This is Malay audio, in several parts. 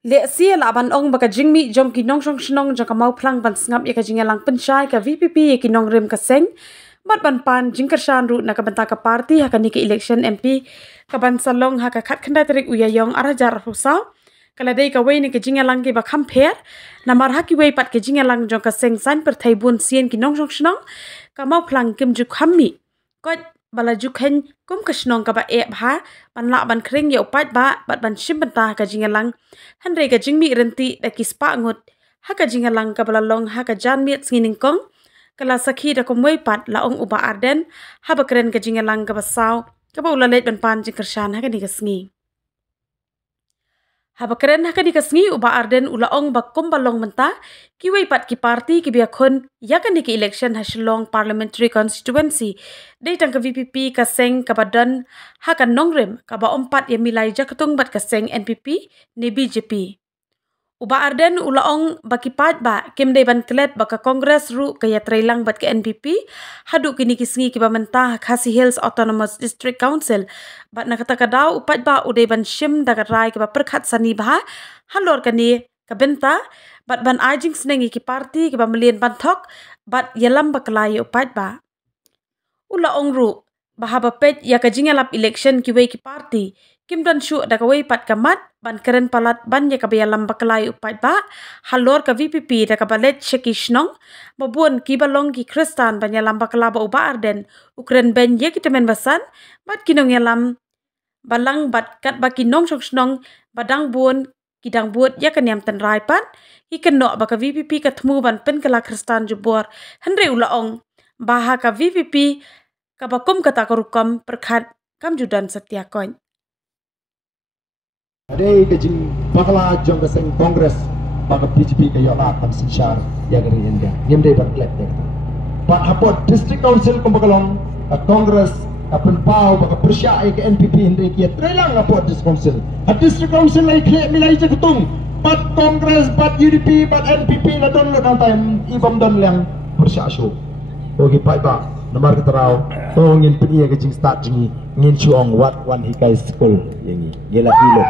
Le sia la ban ong baka jingmi jom ki nong song shnong jaka mau plang ban sngap ya ka jinga lang penchai ka VPP ya ki nong rem ka seng bat ban pan jingkar shan ru na ka banta ka party ha ka ni ke election MP ka ban salong ha ka khat khanda tarik uya yong ara jar rusaw kala dei ka wei ni ka jinga lang ke ba kham pher na mar ha ki wei pat ke jinga lang jong ka seng san per thai bun sien ki nong song shnong ka mau plang kim ju khammi ko bala juk hen kum kashnong ka ba e bha ban la ban kring ye upat ba bat ban shim ban ta ka jingalang hanre ka jingmi renti da kispa ngut ha ka jingalang ka bala long ha ka jan miet singing kong kala sakhi da ko moi pat la ong uba arden ha ba kren ka jingalang ka ba saw ka ba ulalet ban pan jingkershan ha ka ni ka sngi ha ba kren ha ka ni ka sngi uba arden ula ong ba kum balong menta ki wei pat ki party ki bia khun ya ka ni ki election ha Shillong parliamentary constituency dei tang ka VPP ka seng ka badan ha ka nongrem ka ba ompat ya milai jakatung bat ka seng NPP ni BJP uba arden ula ong bakipat ba kim dei ban klet ba ka congress ru ka ya trailang bat ka NPP hadu kini kisngi ki ba menta Khasi Hills Autonomous District Council bat na kata kadau upat ba udai ban shim da ka rai ka ba perkhat sani ba halor ka ni ka benta bat ban ajing snengi ki party ki ba melien ban thok bat yalam ba kalai upat ba ula ong ru bahaba pet ya ka jingalap election ki wei ki party kim dan shu da ka wei pat ka mat ban keren palat ban ya ka yalam ba kalai upat ba halor ka VPP da ka balet shekishnong babun ki balong ki kristan ban yalam ba kalaba uba arden ukren ben ye ki temen basan bat kinong yalam balang bat kat ba kinong shokshnong badang bun kidang buat ya kan yam tan rai pan ikan no ba ka VPP ka thmu ban pen kala kristan jubor hanre ula ong baha ka VPP ka bakum kata korukam perkhat kam judan setia koin Adai ke jing bakala jong ke seng kongres baka BJP ke yola tam sinshar ya gari India nim dei ban klet ya but hapot district council kum bakalong a kongres apen pau baka persya ke NPP hinde ki trelang hapot district council lai klet milai je kutung but kongres but UDP but NPP la don la time ibam don lang persya show ogi pai ba namar keterau to ngin peni ke jing start jingi ngin chuong wat wan hikai school yangi gela ilo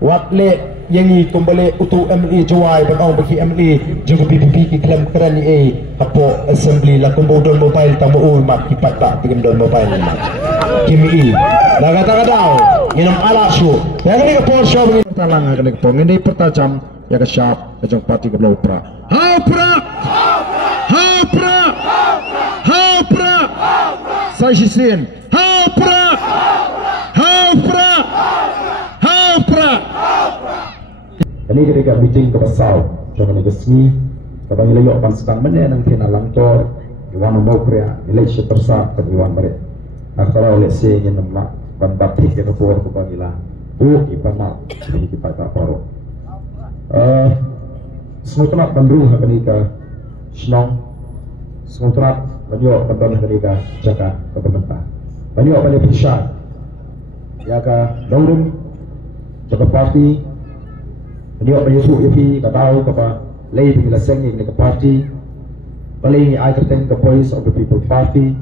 wat le yangi kumbale utu MLE jawai batong bagi MLE juga PPP ki klem keren ni apo assembly la kumbo don mobile tamu mak ki patak tigem don mobile kimi la kata kadau nginam ala shu ya kali ke por show ngin talang kali ke por ngini pertajam ya ke sharp ke jong parti ke blopra ha pra sai sisin ha pra ini ketika meeting ke pasal jangan negasi kadang layok pan sedang mana nang kena langtor iwan mau krea election tersa ke iwan mereka akara oleh se yang nama ban batik ke por ke panila ipana ini kita tak paro semua bandung ketika senang semua banyak kantor ketika jaga ke pemerintah banyak banyak pisah ya ke dongrum jaga parti banyak banyak suku yapi katau kapa lay bila sengi ke parti paling ai kerten ke voice of the people party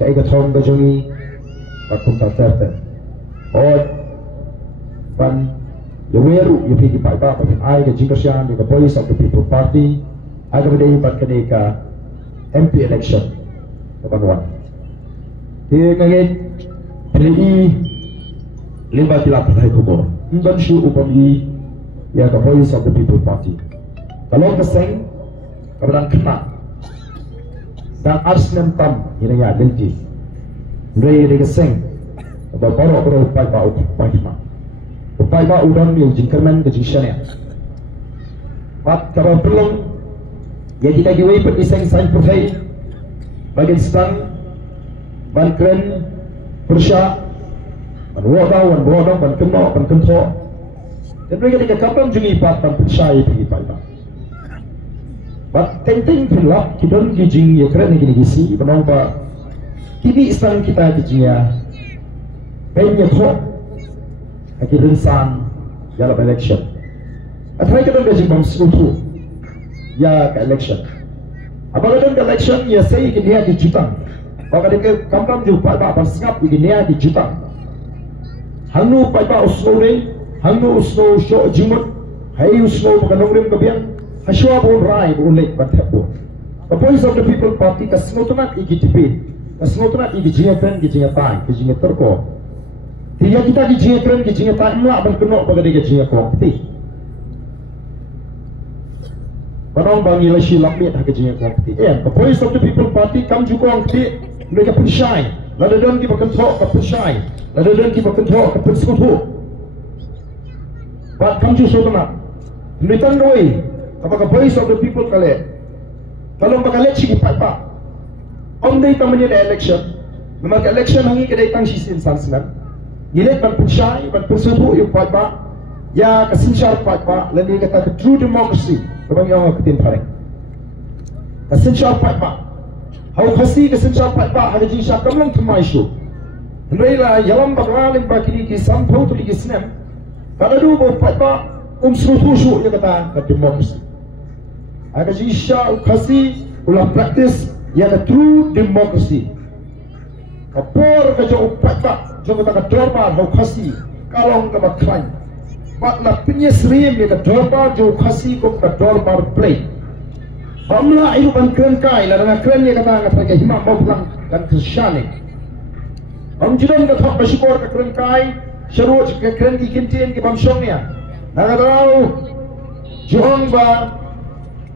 kai ka thong ka jongi patung ta terten od pan yeweru yapi ki pai pa ai ka jingkasyan ke voice of the people party ai ka bidai pat kenika MP election kapan dia kaget PDI limba tilap hai kubur dan syu upami ya the voice of the people party kalau keseng kemudian kena dan arsnem tam ini ya identif dari keseng bapak baru upai ba udang yang jingkerman ke jingshania pat kalau perlu ya kita giwai petiseng sain perhai bagian sedang ban keren persya ban wodang ban keno ban kentro dan mereka tidak kapan jungi pat ban persya pergi pada bat tenteng pelak kidon kijing ya keren gini gisi benong ba kini istang kita kijingnya penye kok akhir insan dalam election atau kita gajing bang seluruh ya ke election apabila ke election ya saya ke dia di jutang kalau ke kampung juga pada apa sengap ke dia di jutang hanu pada usuri hangu usno sho jumut hai usno makanong rim kabiang haswa bon rai bon lek bathapo the voice of the people party ka snotunat igitipin ka snotunat igijingan gijingatai gijingatorko tiya kita gijingan gijingatai mla ban kuno bagade gijingakong ti Barang bangi la silap ni tak kejeng kong ti. The voice of the people party kam jukong ti mereka pensyai. Lada don ki bakan thok ka pensyai. Lada don ki bakan thok ka penskutu. Bat kam ju so tama. Nitan doi. Apa ka voice of the people kale. Kalau bakal cik pat pa. Om dei tamanya da election. Memang election hangi kedai tang sisin san senan. Yilet ban pensyai ban penskutu yu pat pa. Ya kasinsyar pat pa lani kata the true democracy. Kabang yang ketin pareng. Kasinsyar pat pa. Hau khasi kasinsyar pat pa ada jisha kamlang tumai shu. Hendraila yalam bakalim bakini ki sampau tu lagi senem. Kada du bo pat pa srutu shu ya kata ka democracy. Ada jisha khasi ulah practice ya ka true democracy. Kapor ka jo pat pa jo kata ka dorma hau khasi kalong ka baklain. Patlah penyesrim ya kedorbar jauh kasih kok kedorbar play. Bamla ibu ban keren kai la dengan keren ya kata mereka himak mau pulang dan kesyane. Bam jiran ka thok basikor ka keren kai syarut ka keren ki kintin ki bam syongnya. Naga tahu johong ba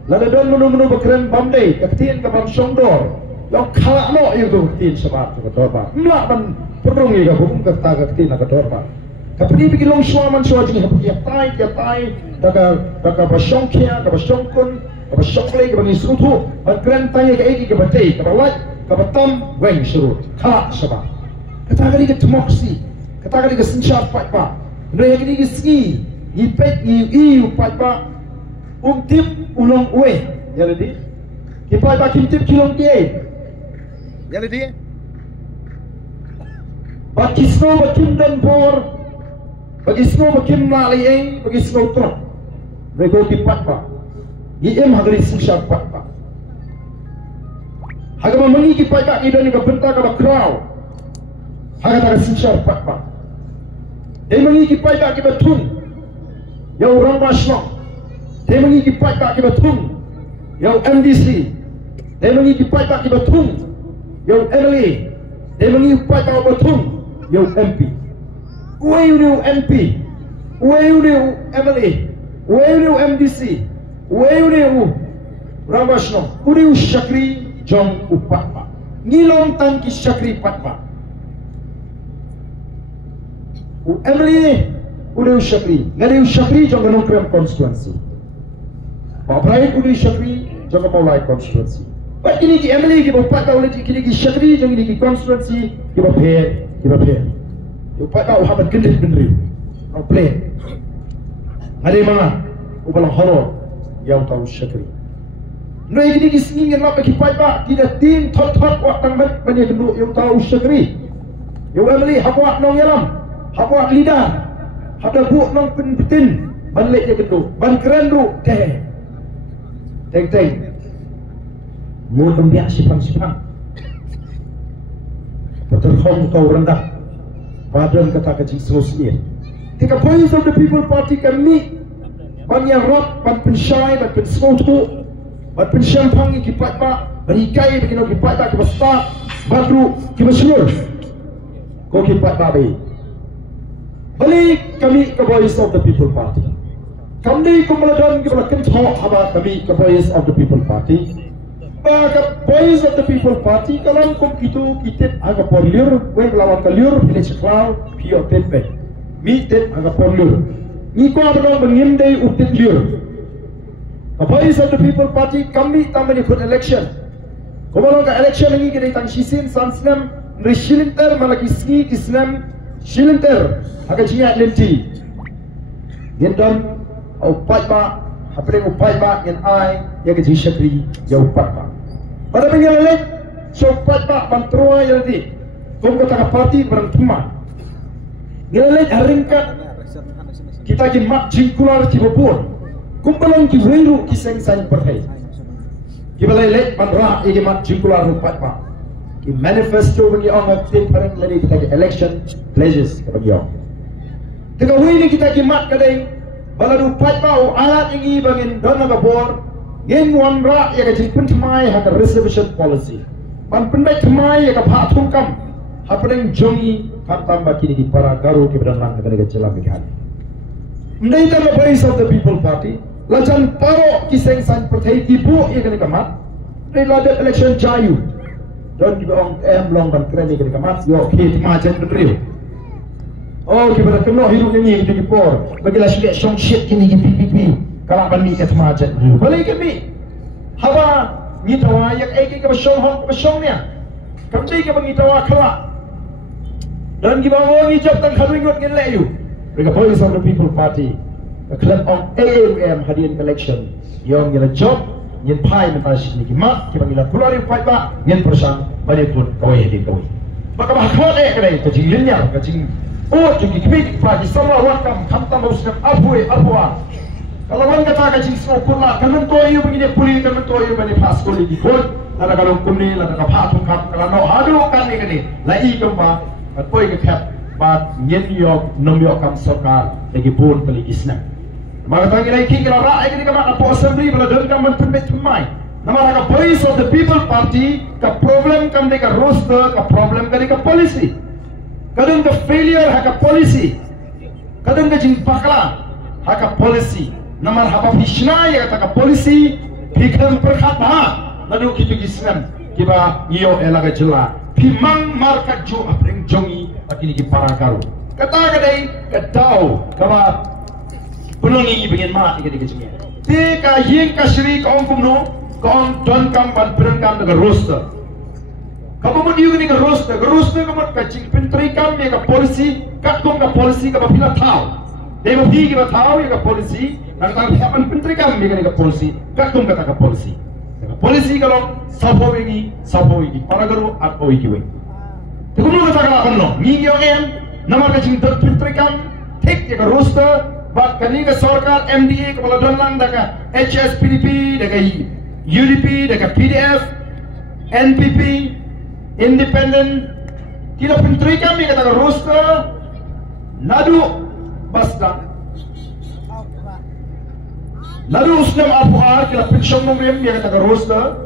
la don menu ba keren bam dei ka tin ka bam syong dor. Yang khala no itu tin sebab ka kedorbar. Mla ban perung ya ka bum ka ta ka tin ka kedorbar. Kapri bikin long suaman suaji ni hapu ya tai daga basyong kia ka basyong kun ka basyong play ka bangi sutu ban tanya ka egi ka batei ka bawat ka batam weng surut kha saba kata kali ka democracy kata kali ka sinsyar pat pa ndai kali ka ski ipet i pat pa tip ulong we ya ledi ki pat pa kim tip kilong ki ya ledi baki snow bakim dan por bagi semua makin malai, bagi semua teruk. Mereka dipat pak. IM hagari sinsyar pat pak. Haga memengi kipat pak idan ni bentak ka bakrau. Haga tak sinsyar pat pak. Dia mengi kipat pak ki batun. Yang orang masyarakat. Dia mengi kipat pak ki batun. Yang MDC. Dia mengi kipat pak ki batun. Yang MLA. Dia mengi kipat pak batun. Yang MP. Where you MP, where you MLA, where you MDC, where you Ramashno, where you Shakri Jong Upatpa, Nilong Tanki Shakri Patpa, MLA, where you Shakri, Nadu Shakri Jong Ganokram constituency, Babrai Uri Shakri Jong Maulai constituency. But ini ki MLA ki Upatpa oleh ki Shakri Jong ini ki constituency ki Babhe. Upat kau habat gendit bendri, kau play. Hari mana? Upalang horor, yang tahu syakri. Nai gini kisini yang apa kipai pak? Kita tim thot waktu banyak gendut yang tahu syakri. Yang amli habwak nong yalam, habwak lidah, ada buat nong pentin, balik je gendut, ban keren du, teng. Mau tembiak sipang. Betul kau rendah. Badan kata kecil selesai. Tika voice of the people party kami banyak rot, ban pensyai, ban penskotu, ban pensyampang kipat pak, berikai begini kipat tak kibastak, badru kibasyur, kau kipat babi. Balik kami ke voice of the people party. Kami kumuladan kibalakan thok haba kami ke voice of the people party. Baka voice of the people party kalau kum itu kita agak porliur, we lawan kaliur pilih seklau pio tempe, mitet agak porliur. Ni ko abang mengindai utit liur. The voice of the people party kami taman ikut election. Kalau ke election ini kita tang sisin sansnem resilinter malaki ski kisnem silinter agak ciat lenti. Gendam au patma apa upai pak yang ai yang ke syakri jauh pak. Pada minggu lalu, sopat pak bantuan yang di, kau kata parti berantuma. Nilai haringkat kita lagi mak jingkular cibapur, kumpulan kiwiru kiseng sain perhai. Kita lelek bandra lagi mak jingkular rupat pak. Ki manifesto bagi orang aktif pareng lagi kita lagi election pledges bagi orang. Teka wini kita kimat kadai baladu patpau alat ingi bangin dona kapor ngin wanra ya ka jipun thamai ha ka reservation policy pan pendai thamai ya ka pha thungkam ha padeng jongi khatam ba kini ki para garu ki badan lang ka chela mikhan ndai the voice of the people party lajan paro ki seng san prathai ki bu ya ka kamat dei lodet election jayu don ki ong em long ban kreni ka kamat yo ki ma chen betriu. Oh, kita bertemu hidup ini di Kipor. Bagilah syek syong syek kini di PPP. Kalau bani kat macet. Balik kami. Haba ni tawa yak eki ke syong hong ke syongnya. Kami ke bagi tawa kelak. Dan kita mau ngijab tang kharingot ngin leyu. Mereka Voice of the People Party. A club on AMM hadirin collection. Yang ngila job ngin pai mentas ni kimak kita ngila keluar fight ba ngin persang balik pun kau di kau. Maka bahkan kedai kecing linyar kecing. Oh, jadi kami bagi semua wakam khantam usnam abui abua. Kalau orang kata kacing semua pula, kamu toyu begini puli, kamu toyu begini pas kuli di pun. Lada kalau kuni, lada kalau patung kam, kalau no adu kan ni kini, lagi kemba, toy kekat, bat nyenyok nomyok kam sokar lagi pun kali isna. Maka tangi lagi kalau rak ini kamu apa assembly, pada dan kamu terpet pemai. Nama raga Voice of the People Party, ka problem kam deka roster, ka problem kam deka policy. Kadang ke failure haka policy, kadang ke jing pakla haka policy. Namar haba fishna ya taka policy, pikam perkhata. Lalu kita kisnan kiba iyo elaga jela. Pimang marka jo apeng jongi akini ki paragaru. Kata kadai kadau kaba penongi begin mat ikati kecingnya. Tika ying kasri kaum kumno kaum don kam ban berengkam dengan roster. Kamu mau diugi ke roster kamu kacing pentri kami ke polisi, katkom ke polisi ke bapila tahu. Dia mau pergi ke tahu ya ke polisi, nak tahu siapa pentri kami ke polisi, katkom kata ke polisi. Polisi kalau sapo ini, para guru atau iki. Tapi kamu kata kalau no, ni yang nama kacing pentri kami, take ke roster, bat kani ke sarkar MDA ke bala donlang daka HSPDP, daka UDP, daka PDF, NPP. Independent kita pentri kami kata roster nadu basta nadu usnam apuar kita pensyong nomem dia kata roster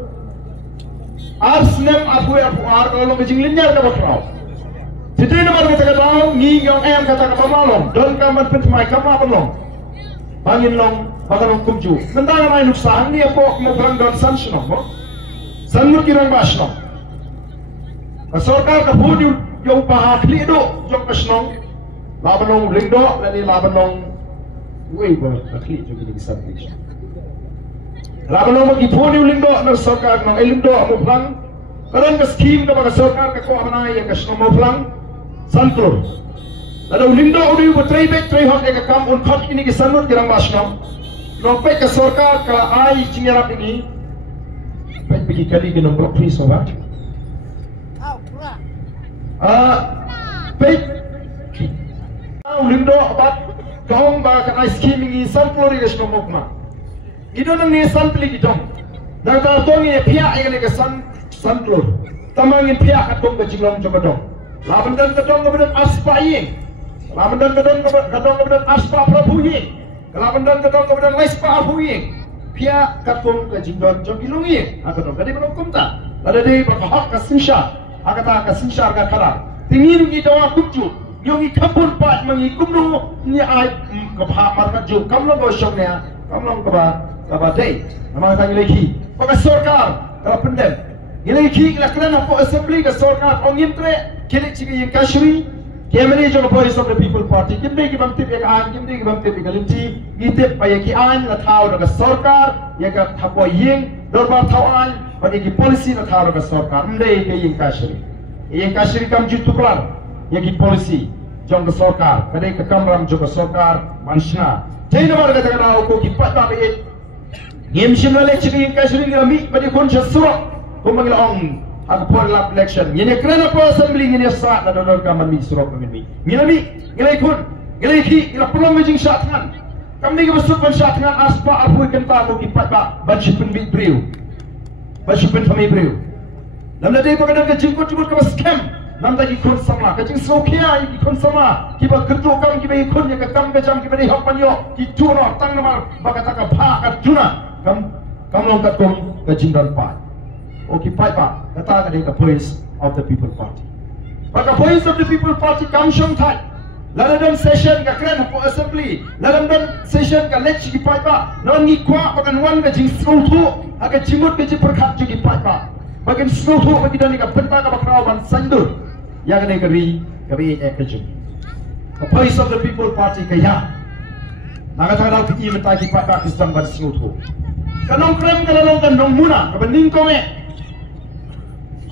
arsnem apuar kalau ngejing linyar ka bakrau jadi nomor kata tahu ngi yang em kata ka pamalong don kaman pentmai kama palong bangin long bagalong kumju nandang mai nuksahan ni apo mo perang don sanshno mo sanmut kirang basno Sarkar ka pudi yung pahakli do yung kasnong laban ng lingdo lani laban ng way ba akli yung gining sabik laban ng magipuni yung lingdo ng sarkar ng lingdo mo plang karon ka scheme ka mga sarkar ka ko amanay yung kasnong mo plang santur lalo lingdo uli yung tray back tray hot ka kam on cut ini gisanot girang basno no pe ka sarkar ka ay chingarap ini pe bigi kali ginong block please so ba baik. Lindo bat kaum ba kan scheming ni sampling ke semua ma. Itu nang ni sampling itu. Dan kalau tongi pihak yang ni ke sampling. Tamangin pihak katong ke jinglong coba dong. Laban dan katong kemudian aspa ying. Laban dan katong kemudian aspa prabu ying. Laban dan katong kemudian lespa abu ying. Pihak katong ke jinglong jongilong ying. Katong kadi belum kumta. Ada di berhak kasinsha. Akata kasinsha agak kalah. Tingin kita waktu yung ikapun pat mengikum no ni ay kapha marka jo kamlo go shok niya kamlo kaba day nama tang leki pag sarkar ka pendem leki lakran po assembly ka sarkar ong imtre kili chigi yung kashri kemeni jo Voice of the People Party kimbe ki bamtip ek an kimbe ki bamtip galimti gitip pa ki an na thaw ka sarkar ya ka thapo ying dorba thawan pag ki policy na thaw ka sarkar mde ki yung kashri yang kasih kam jutuklar yang polisi jong sarkar kadai ke kamram jong sarkar mansna jai nomor kata kata aku kipat ba be game simale chiki yang kasih ngami badi kon jasuro ko mangil ong aku por lap election yene krena po assembly yene sa na donor kaman mi surok ngami ngami ngai kun ngai ki ila pelong jing satngan kami ke besuk ban satngan aspa apu kenta ko kipat ba ban sipin bit briu ban sipin fami briu Lamda day pagkadang ka jingkot-jingkot ka scam. Nanti ikut sama, kacing sokia ikut sama. Kita ketuk kami kita ikut yang kekam kecam kita di hak panyo. Kita orang tang nama bakat tak apa kat juna. Kamu longkat kong kacing dan pai. Okey pai pak. Kata ada voice of the people party. Maka voice of the people party kami syong thai. Lalu dan session ka keren for assembly. Lalu dan session ka lech ki pai pak. Non ngi kwa bakan wan kacing sotu. Agak cimut kacing perkat juga pai pak. Bagian sotu bagi dan ika bentar ka bakrawan sandur. Yang kena keri kerja. The voice of the people party kaya. Naga tahu kita minta kita pak Islam bersih tu. Kalau krem kalau long muna, kapan ningkome,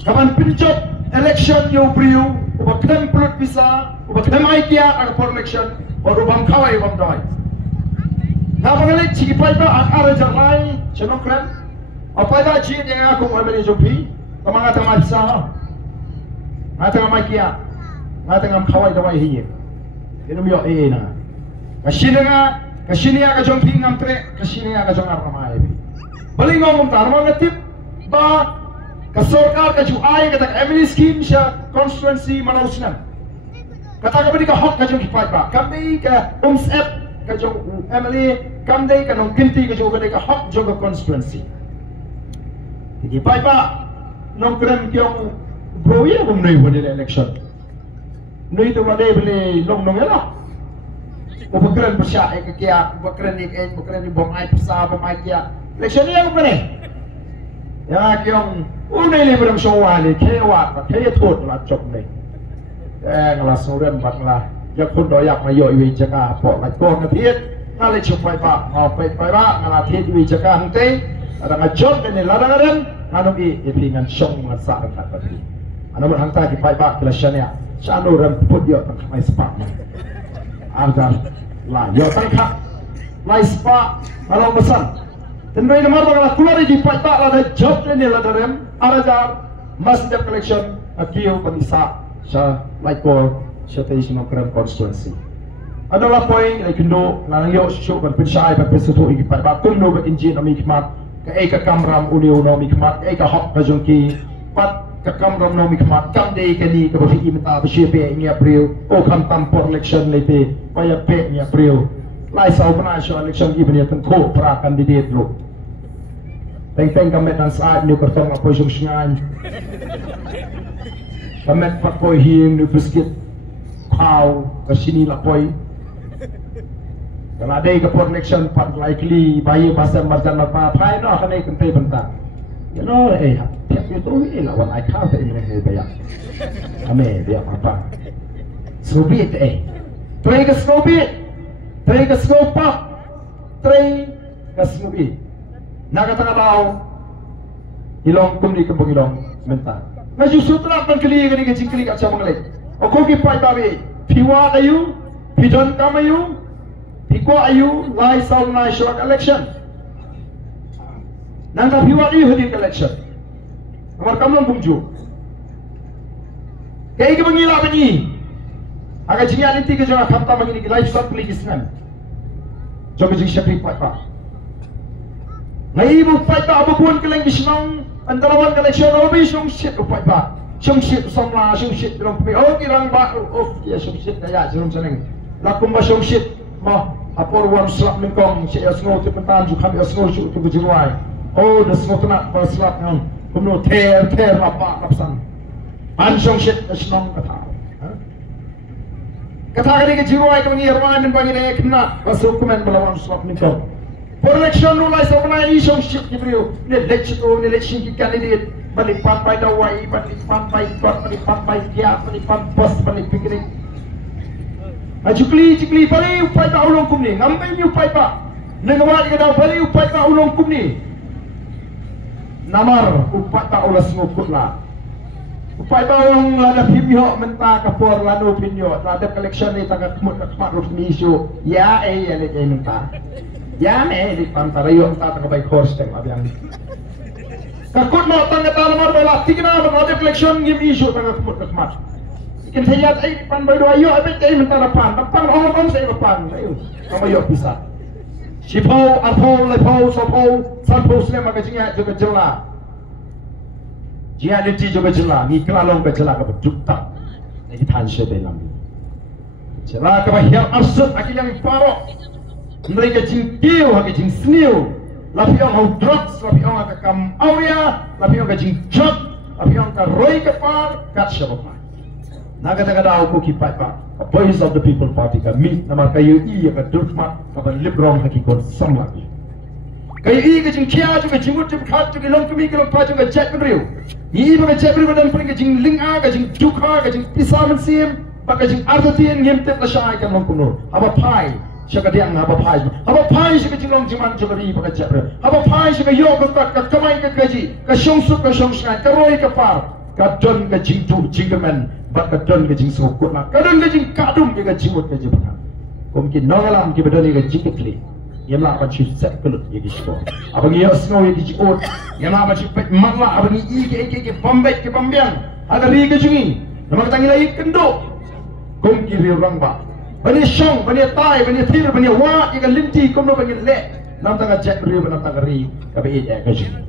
kapan pinjot election yo brio, ubah krem pelut bisa, ubah krem aikia ada for election, baru bang kawai bang doi. Napa kali ciki pak akar jalan, cenok krem, apa dah cik yang aku mau beli jopi, kamanga tengah bisa. Ngata ngamai kia, ngata ngam kawai dawai hiye. Ini mio na. Kasini ka jong pi ngam tre, kasini ka jong ramai. Bali ngom tar mo ngatip ba ka sarkar ka ju ai ka tak Emily scheme sha constituency manausnan. Kata ka bani ka hok ka jong kipat ba. Kami ka umsep ka jong Emily, kami ka nong kinti ka jong ka hok jong constituency. Kipat ba nong krem kyong bro ya bom nai won election nai to wade beli long nong ela o bakran persya ek kia bakran ni bom ai psa bom ai kia election ni ang bane ya kyong unai le berang sowale kewa ke thot la chok nei ngala soren batla ya khun do yak ma yo wi jaka po la ko na thiet ngale chuk pai ba ngala thiet wi jaka hang te ada ngajot ni larang ngano i ngan song ngan sa kat pati ano mo hangta ki pai ba kelasnya sano ram put yo tang mai spa argan la yo tang kha mai spa malo pesan tenoi nomor ba kulari di pai ba la job ni la daram arajar masjid collection akiyo panisa sa like ko sa tayo kram constituency adalah poin ay kindo lang yo show ban pensay ban pesuto igi pai ba kumno ba injin ami khmat ka eka kamram unio no mi khmat eka hok ka jongki pat Kakam no mikmat kam day kani ka bafi imta bashi pe ni April o kam tam por election lete paya pe ni April lai sau bana sho election ibn ya tan ko pra candidate lo teng kamet dan saat ni kertong apo jong shngan kamet pat ko hing ni biskit pau ka sini la poi kalau ada ke por election pat likely bayi pasal marjan apa pai no kane kente bentang you know tiap itu lawan I can't ini bayar ame dia apa Soviet try ke Soviet try ke Sopa try ke Soviet nak kata kau ilong kumni ke ilong mentah maju sutra kan kali ke jingkli kat sama ngelek aku ki pai babe piwa ayu pidon kamayu pikwa ayu lai saul na short election nang piwa ayu hadir election Amar kamu bungju. Kayak mengila bunyi. Agak jingan nanti ke jangan kata begini live shot beli kisnan. Coba jadi syakri pak. Ngai ibu pak apa pun keleng kisnong antara wan collection lebih sung shit pak. Sung shit somla sung shit dalam pemi. Oh kirang pak. Oh ya sung shit daya jerum seneng. Lakum ba sung shit mah apor wan slap nengkong saya sengo tu pentan ju kami sengo ju tu berjuai. Oh the sengo tu nak berslap ngam. Kumno ter apa lapsan ansong shit asnong kata kali ke jiwa itu ni herman dan bagi dia kena masuk komen melawan slap ni kau for election nu lai sabna isong shit ni brio ni election ki candidate balik pantai dawai balik pantai dia balik pos balik pikirin cikli balik upai ta ulong kumni ngambai ni upai pa nengawat ke dah balik upai ta ulong kumni namar upat tak ulas ngukut lah upat bawang lada pimyo mentah kapor lanu pinyo lada collection ni tangga kemut ruf misu ya ya lek mentah ya di pantarayo entah tangga baik horse teng abiang kakut mo tangga talamar bela tigna lada collection ngim isu tangga kemut ikan sayat pan bayu ayo abet mentah depan orang saya depan ayo kamu yo bisa Sipau, arpau, lepau, sopau, salpau selama kecingnya juga jelas. Jika nanti juga jelas, ni kelalong berjelas ke berjuta. lagi tan syaitan lambi cerah kebahian asut akil yang parok mereka jingkiu hak jing sniu lapi orang hau drugs lapi orang ka kam auria lapi orang ka jing drug lapi orang ka roi ka par kat syabapa naga taga da ko ki pai pa voice of the people party ka mi namar kayu I ka durmat ka ban librong hakikon samlaki kayu I ka jing kia ju ka jingut ju khat ju ka long kami ka long pa ju ka jet riu I ba ka jet riu dan pring ka jing ling a ka jing dukha ka jing pisaman sim ba ka jing arthatian ngem tet la shai ka long kuno aba pai shaka diang aba pai shaka jing long jiman ju ka ri ba ka jet riu aba pai shaka yo ka kamai ka kaji ka shong suk ka shong skai ka roi ka par ka don ka jing tu jing ka men bat ka don ka jing sukut na ka don ka jing kadum ka jimut ka jibaka kom ki nongalam ki badani ka jikitli yamla ba chi set kulut ye gisto abang ye snow ye gi ot yamla ba chi pet magla abang I ke bombet ke bombiang aga ri ka jingi nama tangi lai kendo kom ki ri rang ba bani shong bani tai bani thir bani wa ye ka linti kom no bani le nam tanga jet ri nam tanga ri ka be ye ka jingi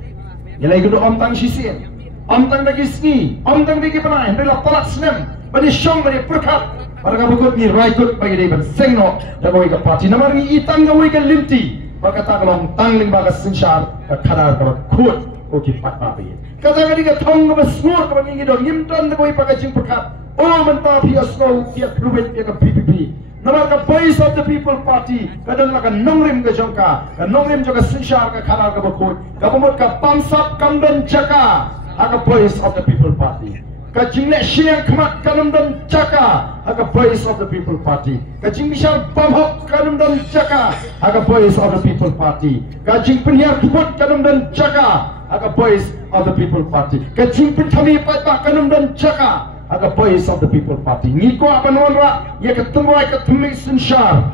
ye lai kendo om tang sisien om tang bagi ski om tang bagi panai bela palat snem bani shong bani perkat para bukut ni raikut bagi dia sengno da goi ka parti namar ni itang goi ka linti baka ta kalong tangling baka sinshar ka khadar ka khut o ki pat pa bi kata ka diga thong ba smur ka ngi do yim tan da goi baka jing perkat o man ta phi asno ki approve ka PPP namar ka voice of the people party kadang ka nongrim ka jongka ka nongrim joka sinshar ka khadar ka khut ka pamot ka pamsap kamdan jaka aga voice of the people party ka jingle siang khamat kanam dan jaka aga voice of the people party ka jing misal bamhok kanam dan jaka aga voice of the people party ka jing penhiar kibut kanam dan jaka aga voice of the people party ka jing penthami patah kanam dan jaka aga voice of the people party ni ko abanon ra ye ka tumai ka thumi sinshar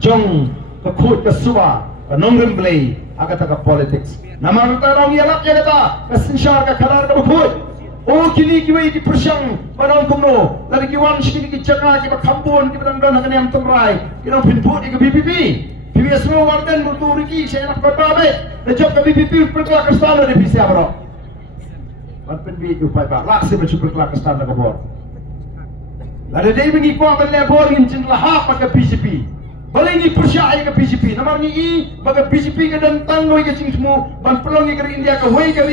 jong ka khut ka suwa ka nongrim blay aga ta politics namar ta rong yalak ya kata ka sinshar ka khalar ka khut oh kini kiwai ki persyang padang kumno lari kiwan sikini ki jaka ki bakambon ki badang dan yang temrai ki nang pinput ki BPP PBS semua warden mutu riki saya nak kota be da job ka BPP perkelak kastana di PC abro ban pen bi ju pai ba lak se be perkelak kastana ka bor lari dei bengi ko ban le bor ngin cin lah pa ka BCP balai ni persyai ka BCP namar ni I baga BCP ka dan tangoi ka cing semua ban pelong ka India ka wei ka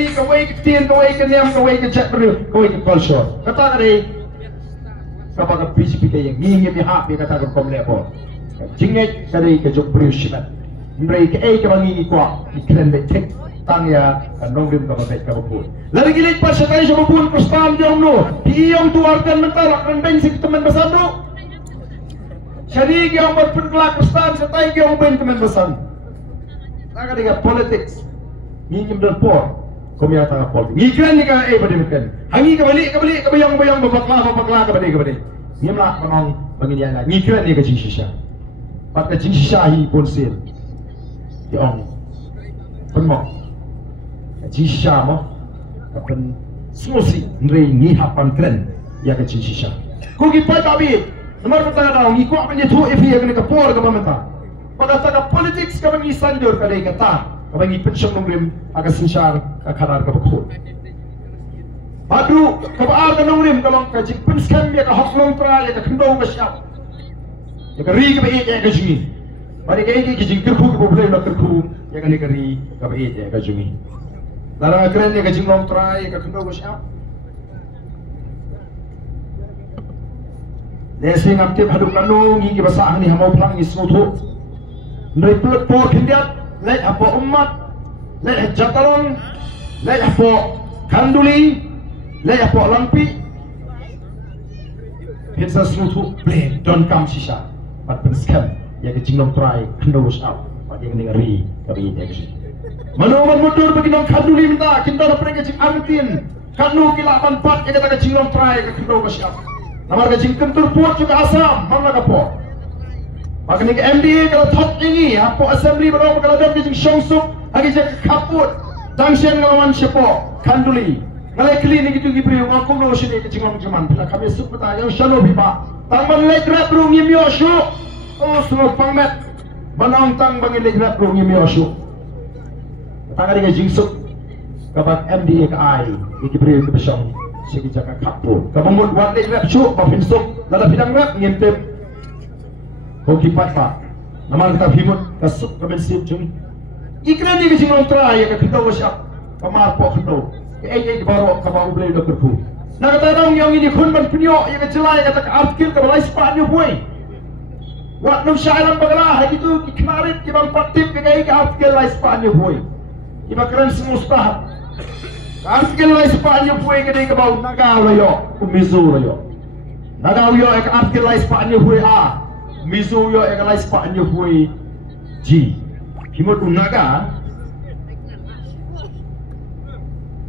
tien ka wei ka niam ka wei ka chat bro ka wei ka culture kata ka dei ka baga BCP ka yang ngi mi ha mi kata ka kom le bo jinget ka dei ka jok bro shibat mrei ka ka bangi ko ikren be tek tang ya ka nongrim ka ba ka bo lari gilik pa sa tayo sa bubun prostam jong no iyong tuarkan mentalak ng bensik teman basado syari yang berperkelak kestan setai yang teman besan naga dengan politics ni kimdan por komia tanga politik ni kran ni ka bade mekan hangi ka balik ka bayang babakla ka bade ni mla panong panginian ni kran ni ka shisha pat ka shisha hi ponsil di ong penmo shisha mo kapan smosi ndrei ni hapan kran ya ka shisha ko gi pa tabi nomor pertama dah, ngikut apa ni tu FI yang nak kapor ke mana? Pada tak politics kau bagi sanjur kadai kata, kau bagi pensiun nongrim agak sinsar kadar kau berkhut. Padu kau ada nongrim kalau kau jik penskan dia kau hak long try kau kendau kau siap, ya kau ri kau beri kau jumi. Pada kau ini kau jik kerku kau boleh nak kerku, ya kau ni kau ri kau beri kau jumi. Larang keren dia kau jik long try kau kendau kau siap. Desi ngaptip haduk kanung hingga basah ni hamau pelang ni semua tu. Dari pelut por hindiat, leh apa umat, leh jatalon, leh apa kanduli, leh apa lampi. Pizza semua tu, bleh don kam sisa. Pat penskan, ya ke jinglong try kendus out. Pat yang ngeri kami dia ke sini. Manoman mundur bagi nong kanduli minta kita nak pergi jing artin. Kandu kilapan pat ya kata ke jinglong try ke kendus out. Namar ka jing kentur puat juga asam mana ka po maka ni MDA kalau top ini apa assembly berapa kalau ada jing syongsuk lagi je kaput junction ngelawan siapa kanduli ngalai klinik itu gibri ngaku no sini ke jingong jaman bila kami sup ta yang shalo bipa tangman lek rap ru ngimyo shu oh semua pangmet banong tang bagi lek rap ru ngimyo shu tangan dengan jing sup kabak MDA ke ai gibri ke besong segi jaka kapur kamamut wate rap syuk ba finsuk lada bidang rap ngintip ko kipat pa namal kita himut kasuk ka bensim chung ikran ni kecing lontra ya ka kita wasyak pamar po khno ai baro ka ba ublei do kerpu na kata dong yang ini khun ban punyo ya ka jelai kata arkil ka balai spanyo boy wat num syairan bagala gitu kemarin ki bang patip ke gai ka arkil lai spanyo boy ki bakran semustah arkil lai spanyo boy ke dei ka bau naga yo mizu yo naga yo ek arkil lai spanyo boy a mizu yo ek lai spanyo boy ji himut unaga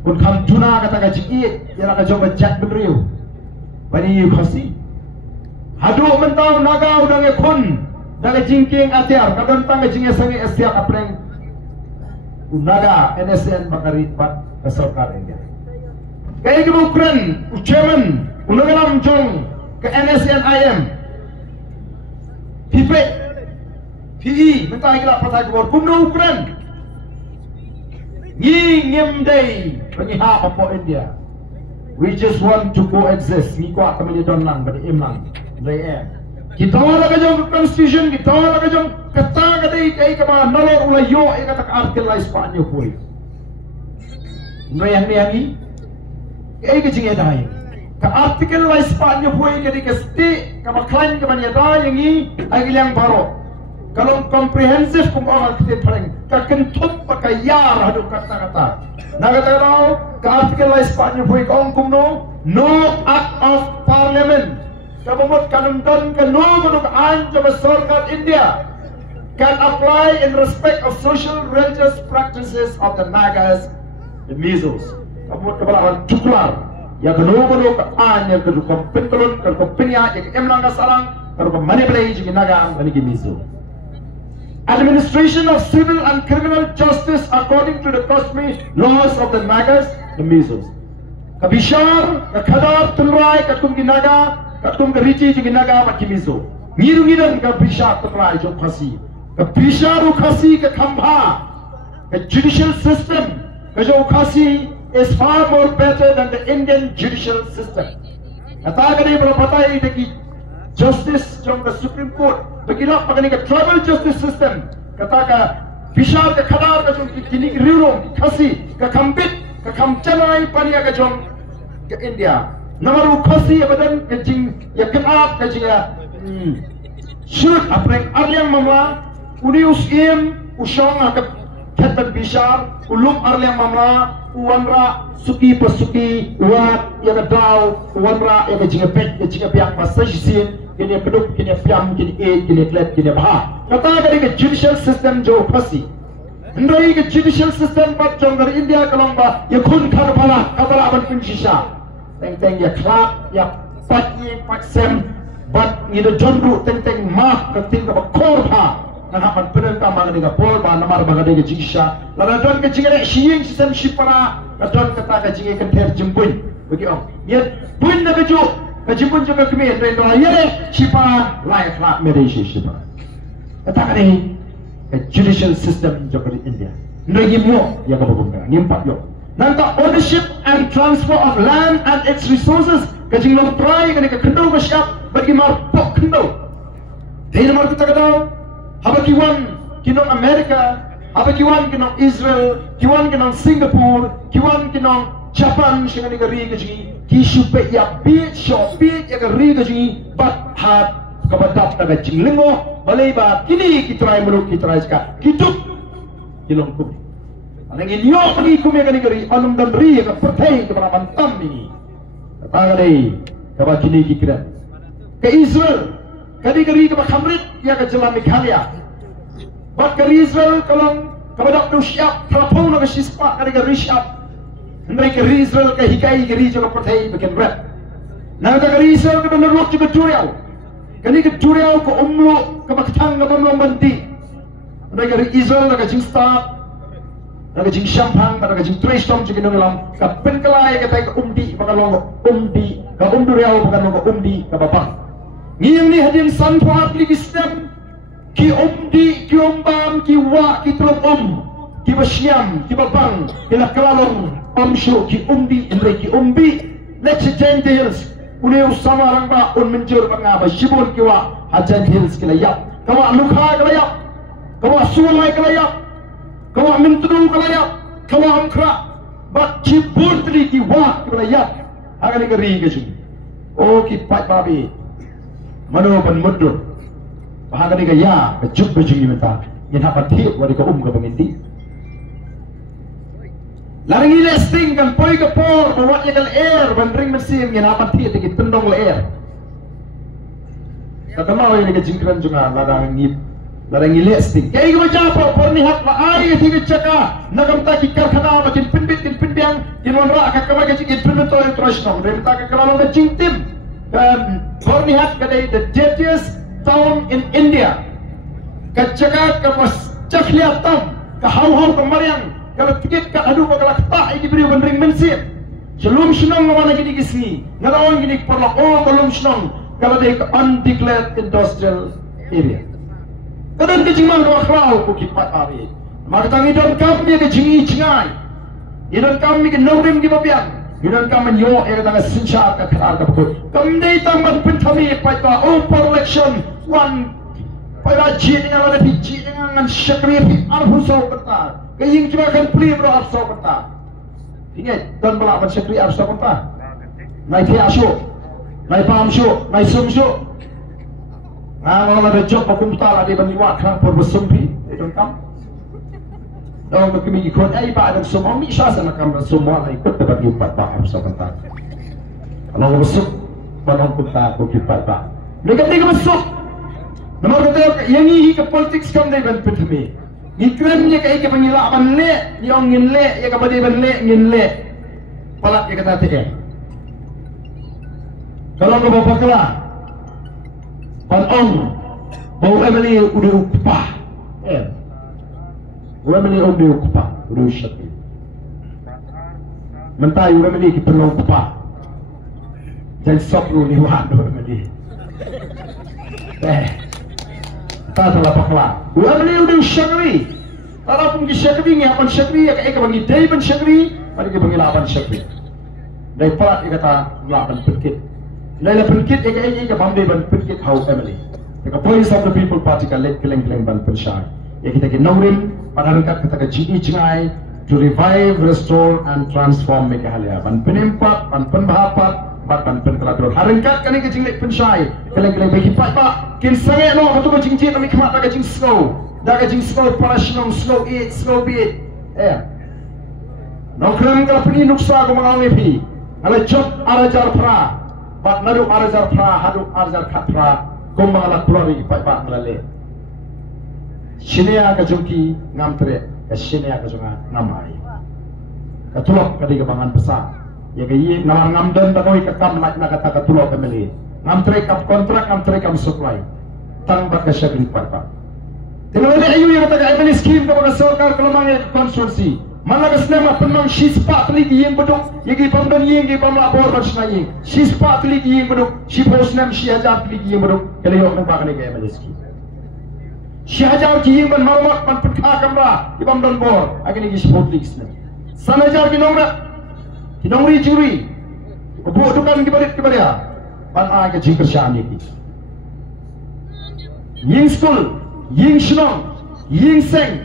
kun kam tuna kata ka cikit ya ka jom chat beriu bani yu khasi hadu mentau naga udang ekon daga jingking atiar kadon tang jinge sangi asia apreng unaga NSN bakari pat sarkar India kay Ukraine uchairman unagalam jong ke NSN IM pipe PE mentah gila patah kubur kumno Ukraine Ngi ngim day penyiha apa India. We just want to coexist. Ni kuat kami di donang pada imang. Day kita orang kajong constitution, kita orang kajong kata kadai kai kama nolor ulai yo ai kata artikel lai Spanyol pui. Ngai yang ni kai kecing dai. Ka artikel lai Spanyol pui kadai kesti kama klaim kama ni dai yang ni ai yang baru. Kalau komprehensif kung orang kita paling kakentut pakai yar hadu kata-kata. Nagata daw ka artikel la Spanyol pui kong kumno no act of parliament. Kabumot kanundan ka no manuk anja masyarakat India can apply in respect of social religious practices of the Nagas and Mizos. Kabumot kabalakan tuklar ya kanu manuk anja ka kompentulun ka kompenya ya emlang ka sarang ka manipulate jing Naga ani Mizo. Administration of civil and criminal justice according to the customary laws of the Nagas, the Mizos. Kabishar, Khadar, Tulrai, Katum Ginaga, Katum Garichi, Ginaga, Makimizo. Mirugidan Kabishar, Tulrai, Jom Khasi. Kabisharu Khasi, Kakamba. The judicial system, Kajo Khasi, is far more better than the Indian judicial system. Atagani Bapatai, the justice from the Supreme Court. Begila pagani ka tribal justice system kata ka bishar ka khadar ka jong kini rirom khasi ka kambit ka kamchanai pania ka jong ke India namaru khasi abadan ka jing ya kenat ka jinga shoot apreng arliang mama unius usong ka ketan bishar ulum arliang mama uwanra suki pasuki wat ya ka daw uwanra ya ka jinga pet ya jinga piang pasajsin kini peduk kini piam kini kini klet kini bah kata dari ke judicial system jo pasi ndoi ke judicial system pat jong dari India kalongba ya khun khar bala kabala ban pinshisha teng ya klak ya pat ni pat sem bat ni do jondu teng mah keting ka kor ha na ban penen ka mang ni ka pol ba namar ba ga de jisha la don ke jingere shiying system shipara la don kata ka jinge kan ter jimbun bagi om ye bun na beju Kajipun juga kami yang doa yere siapa layak lah mereka siapa. Katakan ini judicial system juga di India. Nagi mo ya kabukung nimpat yo. Nanta ownership and transfer of land and its resources kajing long try kani kendo ka siap bagi marpok kendo. Dahil mar kita kataw habakiwan kinong Amerika, habakiwan kinong Israel, kiwan kinong Singapore, kiwan kinong Japan siya nga ri ka jing kishupe ya bit shop bit ya ka ri ka jing bat hat kabadap na ka jing lingo balay ba kini kitray muluk kitray ska kituk kilong kumi anang inyo pagi kumi ka ni ka ri anong dan ri ka patay ka para mantam ini kataga day kaba kini kikira ka Israel kadi ka ri ka makamrit ya ka jalan Mikhalia bat ka Israel kalong kabadap no siap trapong na ka sispa kadi ka ri siap mereka Israel ke hikai ke Israel pertai bagian rap. Nah kita Israel ke benar ke Juriau, kini ke Juriau ke umlu ke Maktang ke Bamlong Banti. Mereka Israel ke Jingsta, ke Jing Shampang, ke Jing Tristom juga nonglam. Ke Penkelai ke Tai ke Umdi, bakan long Umdi, ke Umduriau bakan long Umdi ke Bapang. Ngiyang ni hadin sanpuat lagi sistem ki Umdi, ki Umbam, ki Wa, ki Trom Ki Basyam, ki Bapang, ki Lakalong. Amsyo ki umbi, Andre ki umbi, Jen Hills uni usama orang ba un menjur pangaba shibun kiwa Jen Hills kilaya kawa lukha kilaya kawa sulai kilaya kawa mintru kilaya kawa amkra ba shibun tri kiwa kilaya agani keri keji oh ki pat babi mano pan mudur bahagani kaya kejuk beji menta yen hapati wadi ka ka pangindi Larang listing kan poi ke por bawa kal air bandring mesin yang apa ti dikit tendong le air. Kata mau ini ke jingkran juga larang listing. Kaya ko japa por ni hat la ai ti ke chaka nagam ta ki karkhana makin pinbiang kinwan ra ka kama ke jingit pinbit to trust no. Dem ta ka kalalo ke jingtim. Por ni hat ka the dirtiest town in India. Ka chaka ka mas chakliatam ka hau ka mariang kalau tiket kat adu bakal tak ini beri bandring mensir. Sebelum senang mana gini kisni, ngelawan gini perlu belum senang kalau dia ke undeclared industrial area. Kadang kejimang dua kau kipat hari. Maka tangi don kami ke jingi jingai, don kami ke norim di babian, don kami yo kata sencha ke kerar ke pukul. Kami ni tambah pentami pada election one pada jin yang ada biji dengan syakri arhusau kata. Kaying cuma kan puli bro arso kata. Ingat dan belapan syakri arso kata. Naik dia asyuk, naik paham syuk, naik sum syuk. Kalau ada job aku mutar ada banyak kerang por bersumpi, itu kan. Dong kami ikut pak ada semua misal sama kamu semua ikut dapat empat pak arso kata. Kalau besuk, baru kita aku kipat pak. Mereka besuk. Nomor kata yang ini ke politik sekarang dari bentuk Ikramnya kayak ke pengilapan le, yang ngin le, ya ke badi ban le, ngin le. Palat ya kata TM. Kalau ke bapak kelah, pan ong, bau emeli udah upah, emeli udah upah, udah syakir. Mentai emeli kita perlu upah, jangan sok lu ni waduh emeli. Tak salah pakla. Dua beliau udah syakri. Kalau pun syakri ni apa syakri ya kayak bagi day pun syakri, bagi bagi lapan syakri. Dari pelat dia kata lapan perkit. Dari perkit ya kayak bamde ban perkit how family. Jika Voice of the People Party kalek keleng ban pensyai. Ya kita ke nomrim pada rangkat kita ke GE Jengai to revive, restore and transform Meghalaya. Ban penempat, ban penbahapat. Bahkan penteratur harengkat kali kecing lek pensyai keleng-keleng bagi pak kin sangat no betul kecing cik kami kemat dah kecing snow para snow eat snow beat no kram kalau peni nuksa ko mengalami pi ala job arajar pra bat nadu arajar pra hadu arajar khatra ko mangala kulori pak melale sinia ka jungki ngamtre ka sinia ka junga ngamai ka tulok kadi kebangan besar ya kayi ngam dan takoi kakam nak kata katulo kemeli ngam trekap kontrak ngam trekap supply tang bak syakri parpa telo ada ayu yang kata emeli scheme kepada sarkar kelemang konstitusi mana kesnema penang shispa teligi yang beduk yagi pamdan yang gi pamla bor basna yang shispa teligi yang beduk shiposnem shiajar teligi yang beduk kali yok nang bakane ke emeli scheme shiajar ki yang ban malmat ban pekha kamra di pamdan bor agini gi sportlix sanajar ki nomra Hidung curi, buat dukan kepada ban ke jingkar syani ki. Ying school, ying shnong, ying seng.